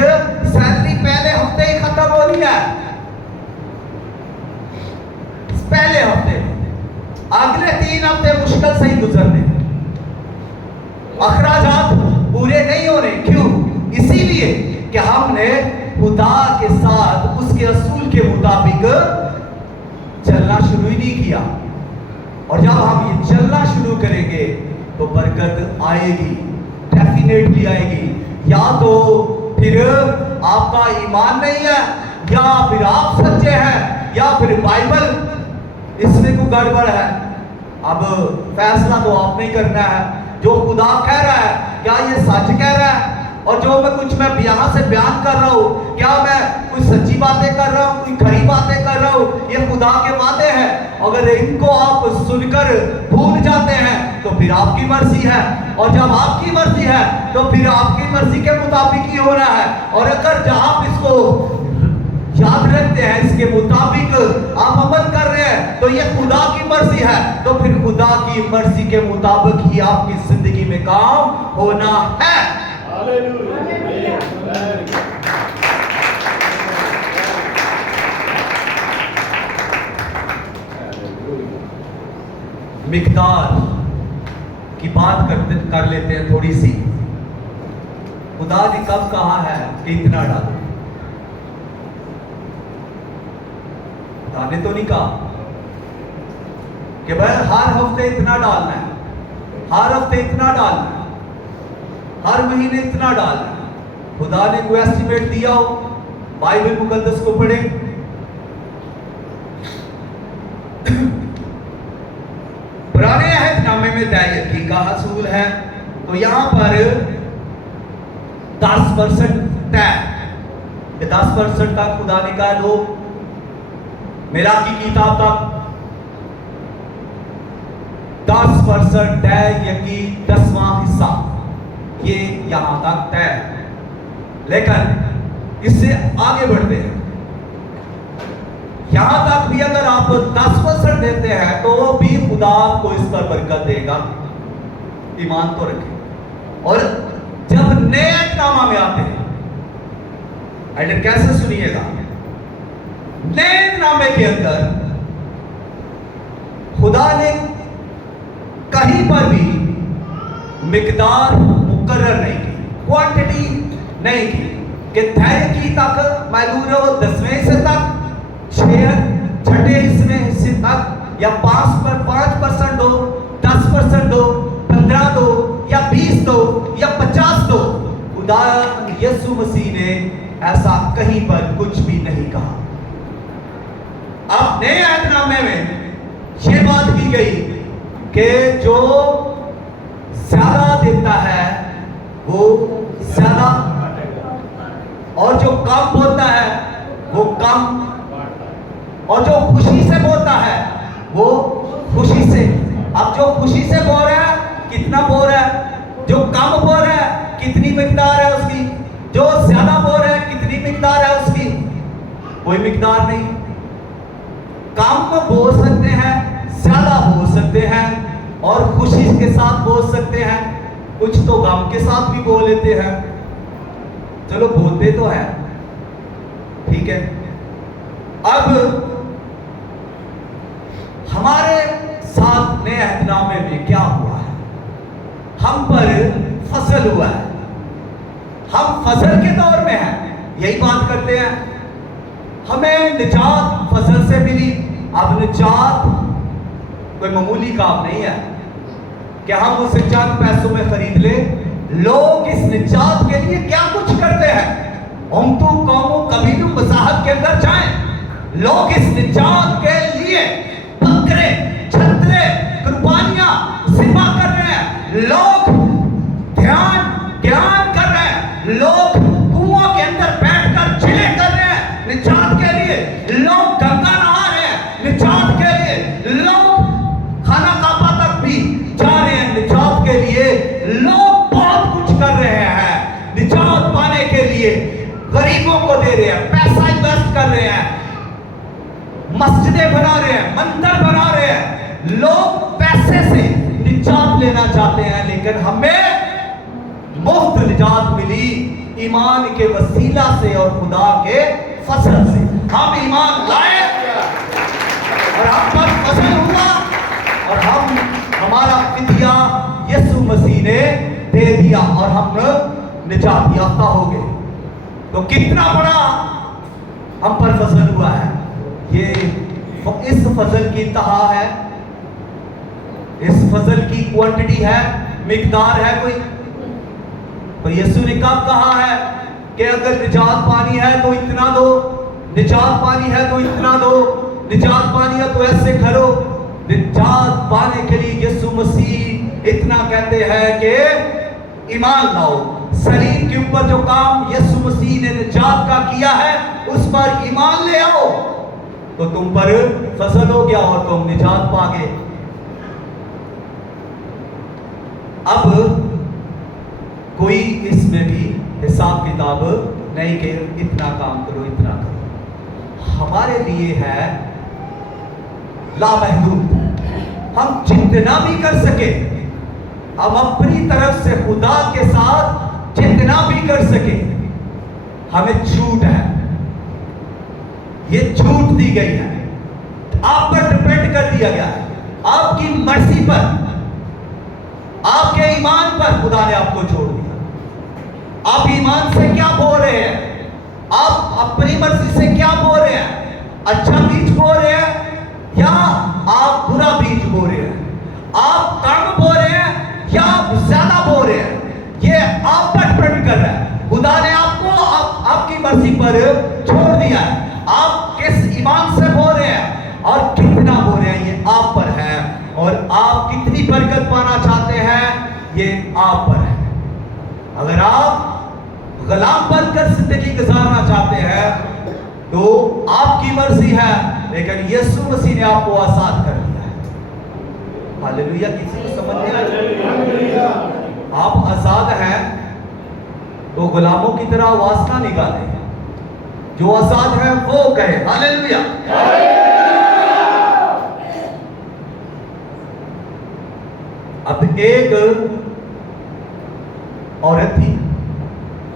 सैलरी पहले हफ्ते ही खत्म हो रही है, पहले हफ्ते, अगले 3 हफ्ते मुश्किल से ही गुजरने, अखराजात पूरे नहीं हो रहे। क्यों? इसीलिए कि हमने खुदा के साथ उसके असूल के मुताबिक चलना शुरू ही नहीं किया। और जब हम ये चलना शुरू करेंगे तो बरकत आएगी, डेफिनेटली आएगी। या तो फिर आपका ईमान नहीं है, या फिर आप सच्चे हैं, या फिर बाइबल इसमें कोई गड़बड़ है। अब फैसला तो आपने ही करना है। जो खुदा कह रहा है क्या ये सच कह रहा है, और जो मैं यहाँ से बयान कर रहा हूँ क्या मैं कुछ सच्ची बातें कर रहा हूँ, कोई खरी बातें कर रहा हूँ, ये खुदा के वादे हैं। अगर इनको आप सुनकर भूल जाते हैं तो फिर आपकी मर्जी है, और जब आपकी मर्जी है तो फिर आपकी मर्जी के मुताबिक ही होना है। और अगर आप इसको याद रखते हैं, इसके मुताबिक आप अमल कर रहे हैं, तो ये खुदा की मर्जी है, तो फिर खुदा की मर्जी के मुताबिक ही आपकी जिंदगी में काम होना है। मिकदार की बात कर लेते हैं थोड़ी सी। खुदा ने कब कहा है कि इतना डालो? खुदा ने तो नहीं कहा कि भाई हर हफ्ते इतना डालना है, हर हफ्ते इतना डालना है, हर महीने इतना डालना है। खुदा ने कोई एस्टिमेट दिया हो? बाइबल मुकद्दस को पढ़े, पुराने अहदनामे में तय का हसूल है, तो यहां पर 10% तय, 10% का खुदा ने कहा लो मेरा की किताब तक 10% तय, यकी 10वां हिस्सा, ये यहां तक तय। लेकिन इससे आगे बढ़ते हैं, यहां तक भी अगर आप 10% देते हैं तो भी खुदा आपको इस पर बरकत देगा। ईमान तो रखें। और जब नए अहदनामा में आते हैं, आइडिया कैसे सुनिएगा, नए अहदनामे के अंदर खुदा ने कहीं पर भी मिकदार मुकर्रर नहीं की, क्वांटिटी नहीं की कि धैर्य की ताकत मालूम रहो 10वें हिस्से तक, 6 हिस्से तक, या 5% दो, 10% दो, 15 दो, या 20 दो, या 50 दो। खुदा यीशु मसीह ने ऐसा कहीं पर कुछ भी नहीं कहा। अब नए अहदनामे में यह बात की गई कि जो ज्यादा देता है वो ज्यादा, और जो कम बोलता है वो कम, और जो खुशी से बोलता है वो खुशी से। अब जो खुशी से बोल रहा है कितना बोल रहा है, जो कम बोल रहा है कितनी मिकदार है उसकी, जो ज्यादा बोल रहा है कितनी मिकदार है उसकी, कोई मिकदार नहीं। कम बोल सकते हैं, ज्यादा बोल सकते हैं, और खुशी के साथ बोल सकते हैं, कुछ तो गम के साथ भी बोल लेते हैं। चलो बोलते तो है, ठीक है। अब हमारे साथ नए अहदनामे में क्या हुआ है, हम पर फजल हुआ है, हम फजल के दौर में हैं, यही बात करते हैं। हमें निजात फजल से मिली। अब निजात कोई मामूली काम नहीं है कि हम उसे चंद पैसों में खरीद ले। लोग इस निजात के लिए क्या कुछ करते हैं, हम तो कौमों कबीलों मज़ाहब के अंदर जाएं। लोग इस निजात के लिए बकरे, छतरे, कुर्बानियां ज़िबा कर रहे हैं। लोग ज्ञान कर रहे हैं। लोग कुओं के अंदर बैठकर चिले कर रहे हैं निजात के लिए। लोग गंगा नहा रहे हैं निजात के लिए। लोग खाना काबा तक भी जा रहे हैं निजात के लिए। लोग बहुत कुछ कर रहे हैं निजात पाने के लिए। गरीबों को दे रहे हैं, पैसा इन्वेस्ट कर रहे हैं, मस्जिदें बना रहे हैं, मंदिर बना रहे हैं। लोग पैसे से निजात लेना चाहते हैं, लेकिन हमें मुफ्त निजात मिली ईमान के वसीला से और खुदा के फजल से। हम ईमान लाए और हम पर फजल हुआ, और हमारा फिदिया यीशु मसीह ने दे दिया और हम निजात याफ्ता हो गए। तो कितना बड़ा हम पर फजल हुआ है। ये इस फजल की इंतहा है, इस फजल की क्वांटिटी है, मिकदार है कोई। तो यीशु ने कब कहा है कि अगर निजात पानी है तो इतना दो, निजात पानी है तो इतना दो, निजात पानी है तो ऐसे करो। निजात पाने के लिए यीशु मसीह इतना कहते हैं कि ईमान लाओ। सलीम के ऊपर जो काम यीशु मसीह ने निजात का किया है उस पर ईमान ले आओ, तो तुम पर फजल हो गया और तुम निजात पा गए। अब कोई इसमें भी हिसाब किताब नहीं कि इतना काम करो इतना करो। हमारे लिए है लामहदूद। हम जितना भी कर सके, हम अपनी तरफ से खुदा के साथ जितना भी कर सके, हमें छूट है। ये छूट दी गई है, आप पर डिपेंड कर दिया गया है, आपकी मर्जी पर, आपके ईमान पर खुदा ने आपको छोड़ दिया। आप ईमान से क्या बोल रहे हैं, आप अपनी मर्जी से क्या बोल रहे हैं, अच्छा बीज बोल रहे हैं या आप बुरा बीज बोल रहे हैं, आप कम बोल रहे हैं या आप ज्यादा बोल रहे हैं, ये आप पर डिपेंड कर रहा है। खुदा ने आपको आपकी मर्जी पर छोड़ दिया है। आप किस ईमान से बोल रहे हैं और कितना बोल रहे हैं, ये आप पर है। और आप कितनी बरकत पाना चाहते हैं, ये आप पर है। अगर आप गुलाम बनकर जिंदगी गुजारना चाहते हैं तो आपकी मर्जी है, लेकिन यीशु मसीह ने आपको आजाद कर दिया है। हालेलुया। किसी को समझ नहीं आया? आप आजाद हैं तो गुलामों की तरह आवाज ना निकालें। जो आजाद है वो कहे हालेलुया। अब एक औरत थी,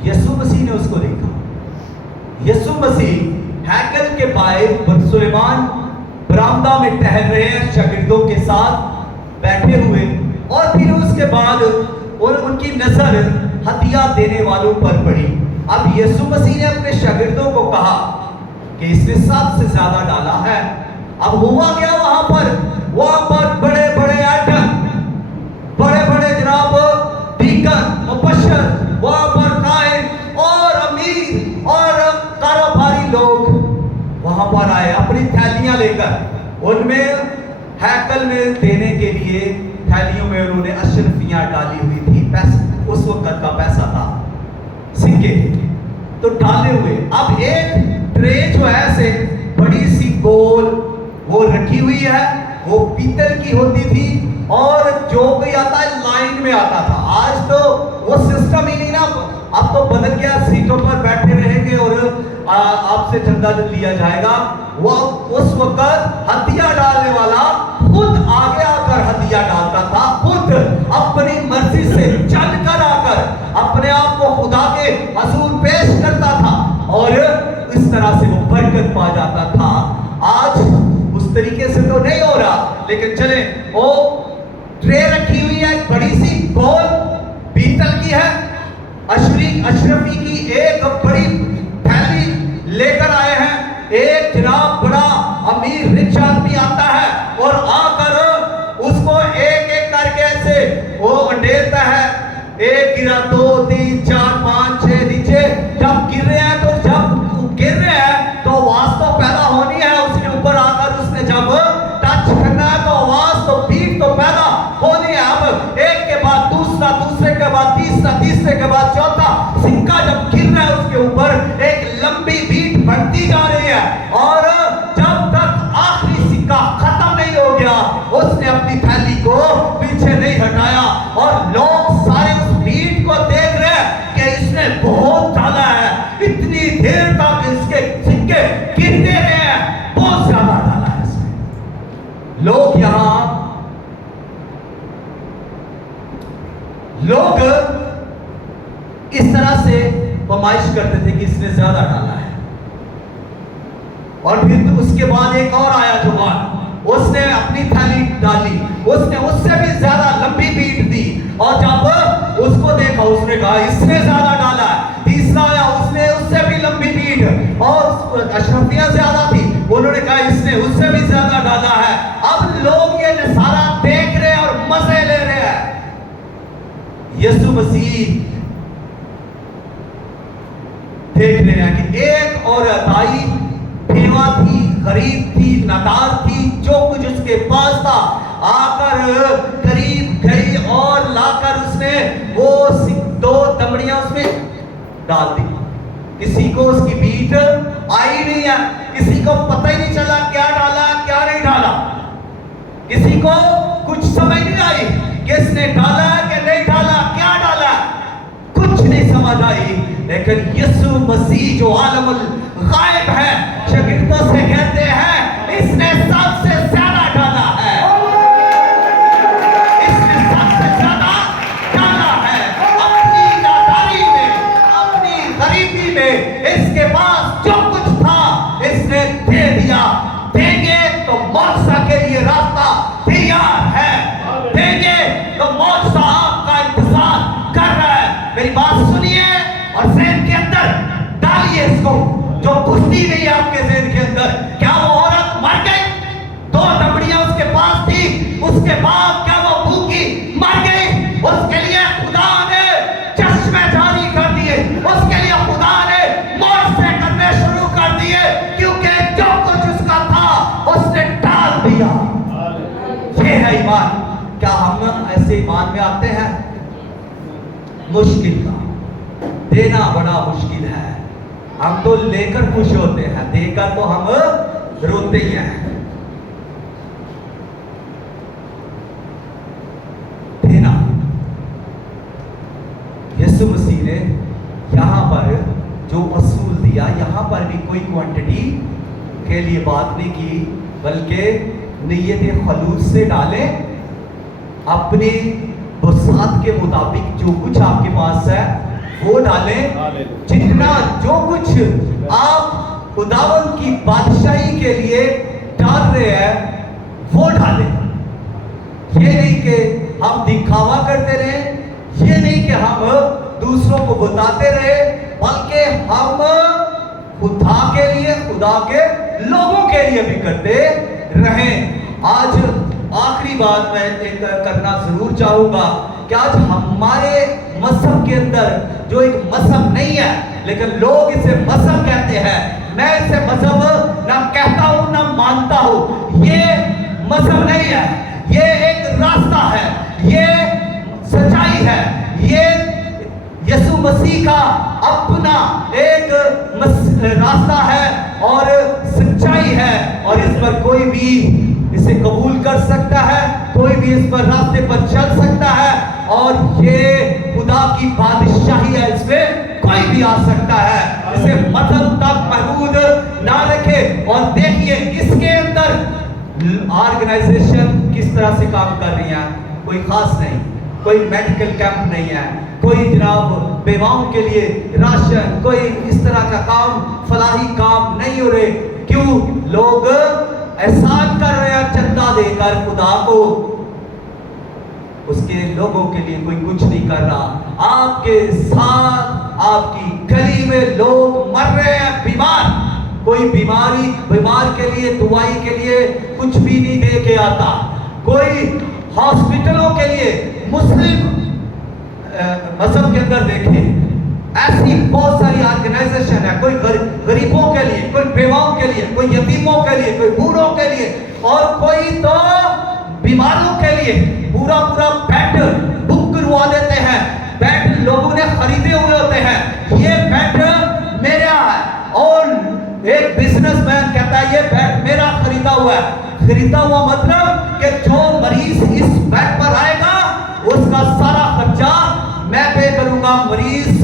यीशु मसीह ने उसको देखा। यीशु मसीह हैकल के बाहर सुलेमान बरामदा में टहल रहे हैं शागिर्दों के साथ बैठे हुए, और फिर उसके बाद और उनकी नजर हदिया देने वालों पर पड़ी। अब यीशु मसीह ने अपने शागिर्दों को कहा कि इसने सबसे ज्यादा डाला है। अब हुआ क्या वहां पर बड़े बड़े आइटम, बड़े बड़े जनाब डीकन, मुबश्शिर, वहां पर काहिन और अमीर और कारोबारी लोग वहां पर आए अपनी थैलियां लेकर। उनमें हैकल में देने के लिए थैलियों में उन्होंने अशरफियां डाली हुई थी, पैसे उस वक्त का पैसा था, सिक्के तो डाले हुए। अब एक ट्रे जो है ऐसे बड़ी सी गोल वो रखी हुई है, वो पीतल की होती थी और जो कोई आता है लाइन में आता था। आज तो वो सिस्टम ही नहीं ना, अब तो बदल गया, सीटों पर बैठे रहेंगे और आपसे चंदा लिया जाएगा। वो उस वक्त हदिया डालने वाला खुद आगे आकर हदिया डालता था, खुद अपनी मर्जी से चलकर आकर अपने आप को खुदा के हजूर पेश करता था और इस तरह से वो बरकत पा जाता था। आज उस तरीके से तो नहीं हो रहा, लेकिन चले वो ट्रे रखी हुई है बड़ी सी गोल पीतल की है, अशरफी की एक बड़ी थैली लेकर आए हैं। एक जनाब बड़ा अमीर रिच आदमी आता है और आकर उसको एक एक करके ऐसे वो अंडेलता है। एक गिरा, 2 3 4 5 6 नीचे जब गिर रहे हैं, तो जब गिर रहे हैं तो आवाज तो पैदा होनी है उसके ऊपर आकर, उसने जब टच करना है तो आवाज तो बीट तो पैदा होनी है। अब एक के बाद दूसरा, दूसरे के बाद तीसरा, तीसरे के बाद चौथा सिक्का जब गिर रहा है उसके ऊपर एक लंबी बीट बढ़ती जा रही है और जब तक आखिरी सिक्का खत्म नहीं हो गया उसने अपनी थैली को पीछे नहीं हटाया। और लोग सारे उस बीट को देख रहे हैं कि इसने बहुत डाला है, इतनी देर तक इसके सिक्के गिरते रहे हैं, बहुत ज्यादा डाला है इसने। लोग इस तरह से फरमाइश करते थे कि इसने ज्यादा डाला है। और फिर तो उसके बाद एक और आया जुबान, उसने अपनी थाली डाली, उसने उससे भी ज्यादा लंबी बीट दी और जब उसको देखा उसने कहा इसने ज्यादा डाला है। तीसरा आया, उसने उससे भी लंबी बीट और अशरफियां ज्यादा थी, उन्होंने कहा इसने उससे भी ज्यादा डाला है। अब लोग ये नजारा देख रहे हैं और मजे ले रहे हैं। यीशु मसीह देख रहे हैं कि एक औरत आई, बेवा थी, गरीब थी, नादार थी, जो कुछ उसके पास था आकर करीब गई और लाकर उसने वो 2 दमड़ियां उसमें डाल दी। किसी को उसकी बीट आई नहीं है, किसी को पता ही नहीं चला क्या डाला क्या नहीं डाला, किसी को कुछ समझ नहीं आई किसने डाला कि नहीं डाला, क्या डाला, कुछ नहीं समझ आई। लेकिन यीशु मसीह जो आलमुल गायब है, शागिर्दों से कहते हैं इसने सबसे ज्यादा डाला है, इसने सबसे ज्यादा डाला है। अपनी नादारी में, अपनी गरीबी में इसके पास जो कुछ था इसने दे दिया। देंगे तो मौजज़ा के लिए रास्ता तैयार है, देंगे तो मौजज़ा आपका इंतजार कर रहा है। मेरी बात सुनिए और ज़हन के अंदर डालिए इसको, जो कुश्ती नहीं है आपके ज़हन के अंदर। क्या वो औरत मर गई? 2 दमड़ियां उसके पास थी, उसके बाद क्या वो भूखी मर गई? उसके लिए खुदा ने चश्मे जारी कर दिए, उसके लिए खुदा ने मौजज़े करने शुरू कर दिए, क्योंकि जो कुछ उसका था उसने डाल दिया। ये है ईमान। क्या हम ऐसे ईमान में आते हैं? मुश्किल का देना बड़ा मुश्किल है। हम तो लेकर खुश होते हैं, देकर तो हम रोते ही हैं। देना, यीशु मसीह ने यहां पर जो असूल दिया, यहां पर भी कोई क्वांटिटी के लिए बात नहीं की, बल्कि नीयत खलूस से डाले, अपने वसात के मुताबिक जो कुछ आपके पास है वो डालें। जितना जो कुछ आप खुदावंद की बादशाही के लिए डाल रहे हैं वो डालें। ये नहीं कि हम दिखावा करते रहे, ये दूसरों को बताते रहे, बल्कि हम खुदा के लिए, खुदा के लोगों के लिए भी करते रहें। आज आखिरी बात मैं एक करना जरूर चाहूंगा कि आज हमारे मजहब के अंदर जो एक मजहब नहीं है, लेकिन लोग इसे मजहब कहते हैं, मैं इसे मजहब ना कहता हूं ना मानता हूं। ये मजहब नहीं है, ये एक रास्ता है, ये सच्चाई है, ये यीशु मसीह का अपना एक रास्ता है और सच्चाई है, और इस पर कोई भी इसे कबूल कर सकता है, कोई भी इस पर रास्ते पर चल सकता है, और ये खुदा की बादशाही है, इसमें कोई भी आ सकता है। इसे मजहब तक महदूद ना रखे। और देखिए इसके अंदर ऑर्गेनाइजेशन किस तरह से काम कर रही है, कोई खास नहीं, कोई मेडिकल कैंप नहीं है, कोई जनाब बेवाओं के लिए राशन, कोई इस तरह का काम, फलाही काम नहीं हो रहे। क्यों? लोग एहसान कर रहे हैं चंदा देकर खुदा को, उसके लोगों के लिए कोई कुछ नहीं कर रहा। आपके साथ आपकी गली में लोग मर रहे हैं बीमार, कोई बीमार के लिए दवाई के लिए कुछ भी नहीं दे के आता। कोई हॉस्पिटलों के लिए, मुस्लिम मजहब के अंदर देखें ऐसी बहुत सारी ऑर्गेनाइजेशन है, कोई गरीबों के लिए, कोई बेवाओं के लिए, कोई यतीमों के लिए, कोई बूढ़ों के लिए, और कोई तो बीमारों के लिए पूरा बेड बुक करवा देते हैं। बेड लोगों ने खरीदे हुए होते हैं, ये बेड मेरा है, और एक बिजनेसमैन कहता है ये बेड मेरा खरीदा हुआ है। खरीदा हुआ मतलब कि जो मरीज इस बेड पर आएगा उसका सारा खर्चा मैं पे करूंगा, मरीज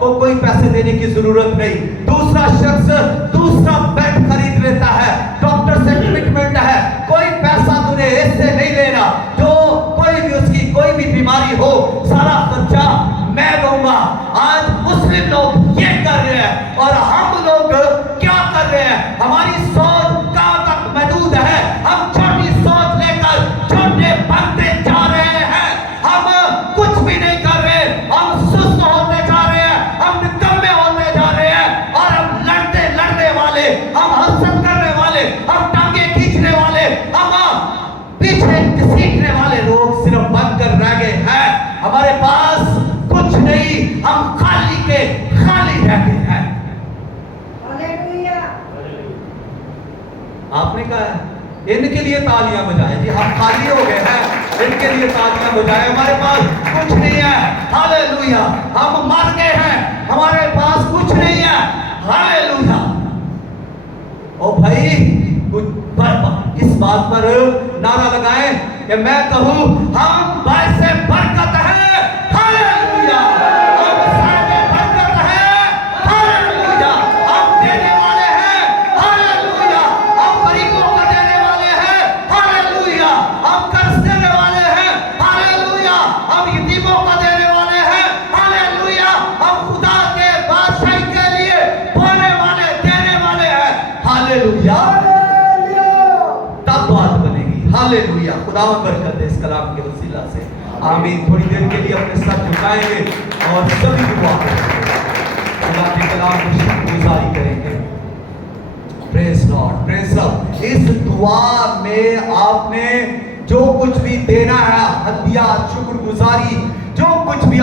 को कोई पैसे देने की जरूरत नहीं। दूसरा शख्स दूसरा बेड खरीद लेता है, डॉक्टर से कमिटमेंट है, कोई पैसा तुझे इससे नहीं लेना, जो कोई भी उसकी कोई भी बीमारी हो सारा खर्चा मैं दूंगा। आज मुस्लिम लोग ये कर रहे हैं, और हम लोग क्या कर रहे हैं? हमारी सोच कहां तक महदूद है? हम छोटी सोच लेकर छोटे बनते जा रहे हैं, हम कुछ भी नहीं कर रहे, हम सुस्त होते जा रहे हैं, हम निकम्मे होते जा रहे हैं, और हम लड़ने वाले, हम हसद करने वाले, हम टांगे खींचने वाले, हम पीछे घसीटने वाले लोग सिर्फ बनकर रह गए हैं। हमारे पास कुछ नहीं, हम खाली के खाली रह गए हैं। आपने कहा इनके लिए तालियां बजाएं जी, हम खाली हो गए हैं, इनके लिए तालियां बजाएं। हमारे पास कुछ नहीं है, हालेलुया। हम मर गए हैं, हमारे पास कुछ नहीं है, हालेलुया। ओ भाई कुछ इस बात पर नारा लगाएं कि मैं कहूं हम बाइसे बरकत है, हालेलुया। हम सारे बरकत है, हालेलुया। हम देने वाले हैं, हालेलुया। हम गरीबों को देने वाले हैं, हालेलुया। हम कर्ज देने वाले हैं, हालेलुया। हम यतीमों को देने वाले हैं, हालेलुया। हम खुदा के बादशाही के लिए बोने वाले, देने वाले हैं, हालेलुया। तब बात बनेगी, हालेलुया। खुदा बरकत दे इस कलाम के वसीला से, आमीन। थोड़ी देर के लिए अपने सर झुकाएंगे और सभी दुआ करेंगे, खुदा के कलाम की शुक्रगुजारी करेंगे। Praise Lord, praise Lord. इस दुआ में आपने जो कुछ भी देना है, हदिया, शुक्रगुजारी, जो कुछ भी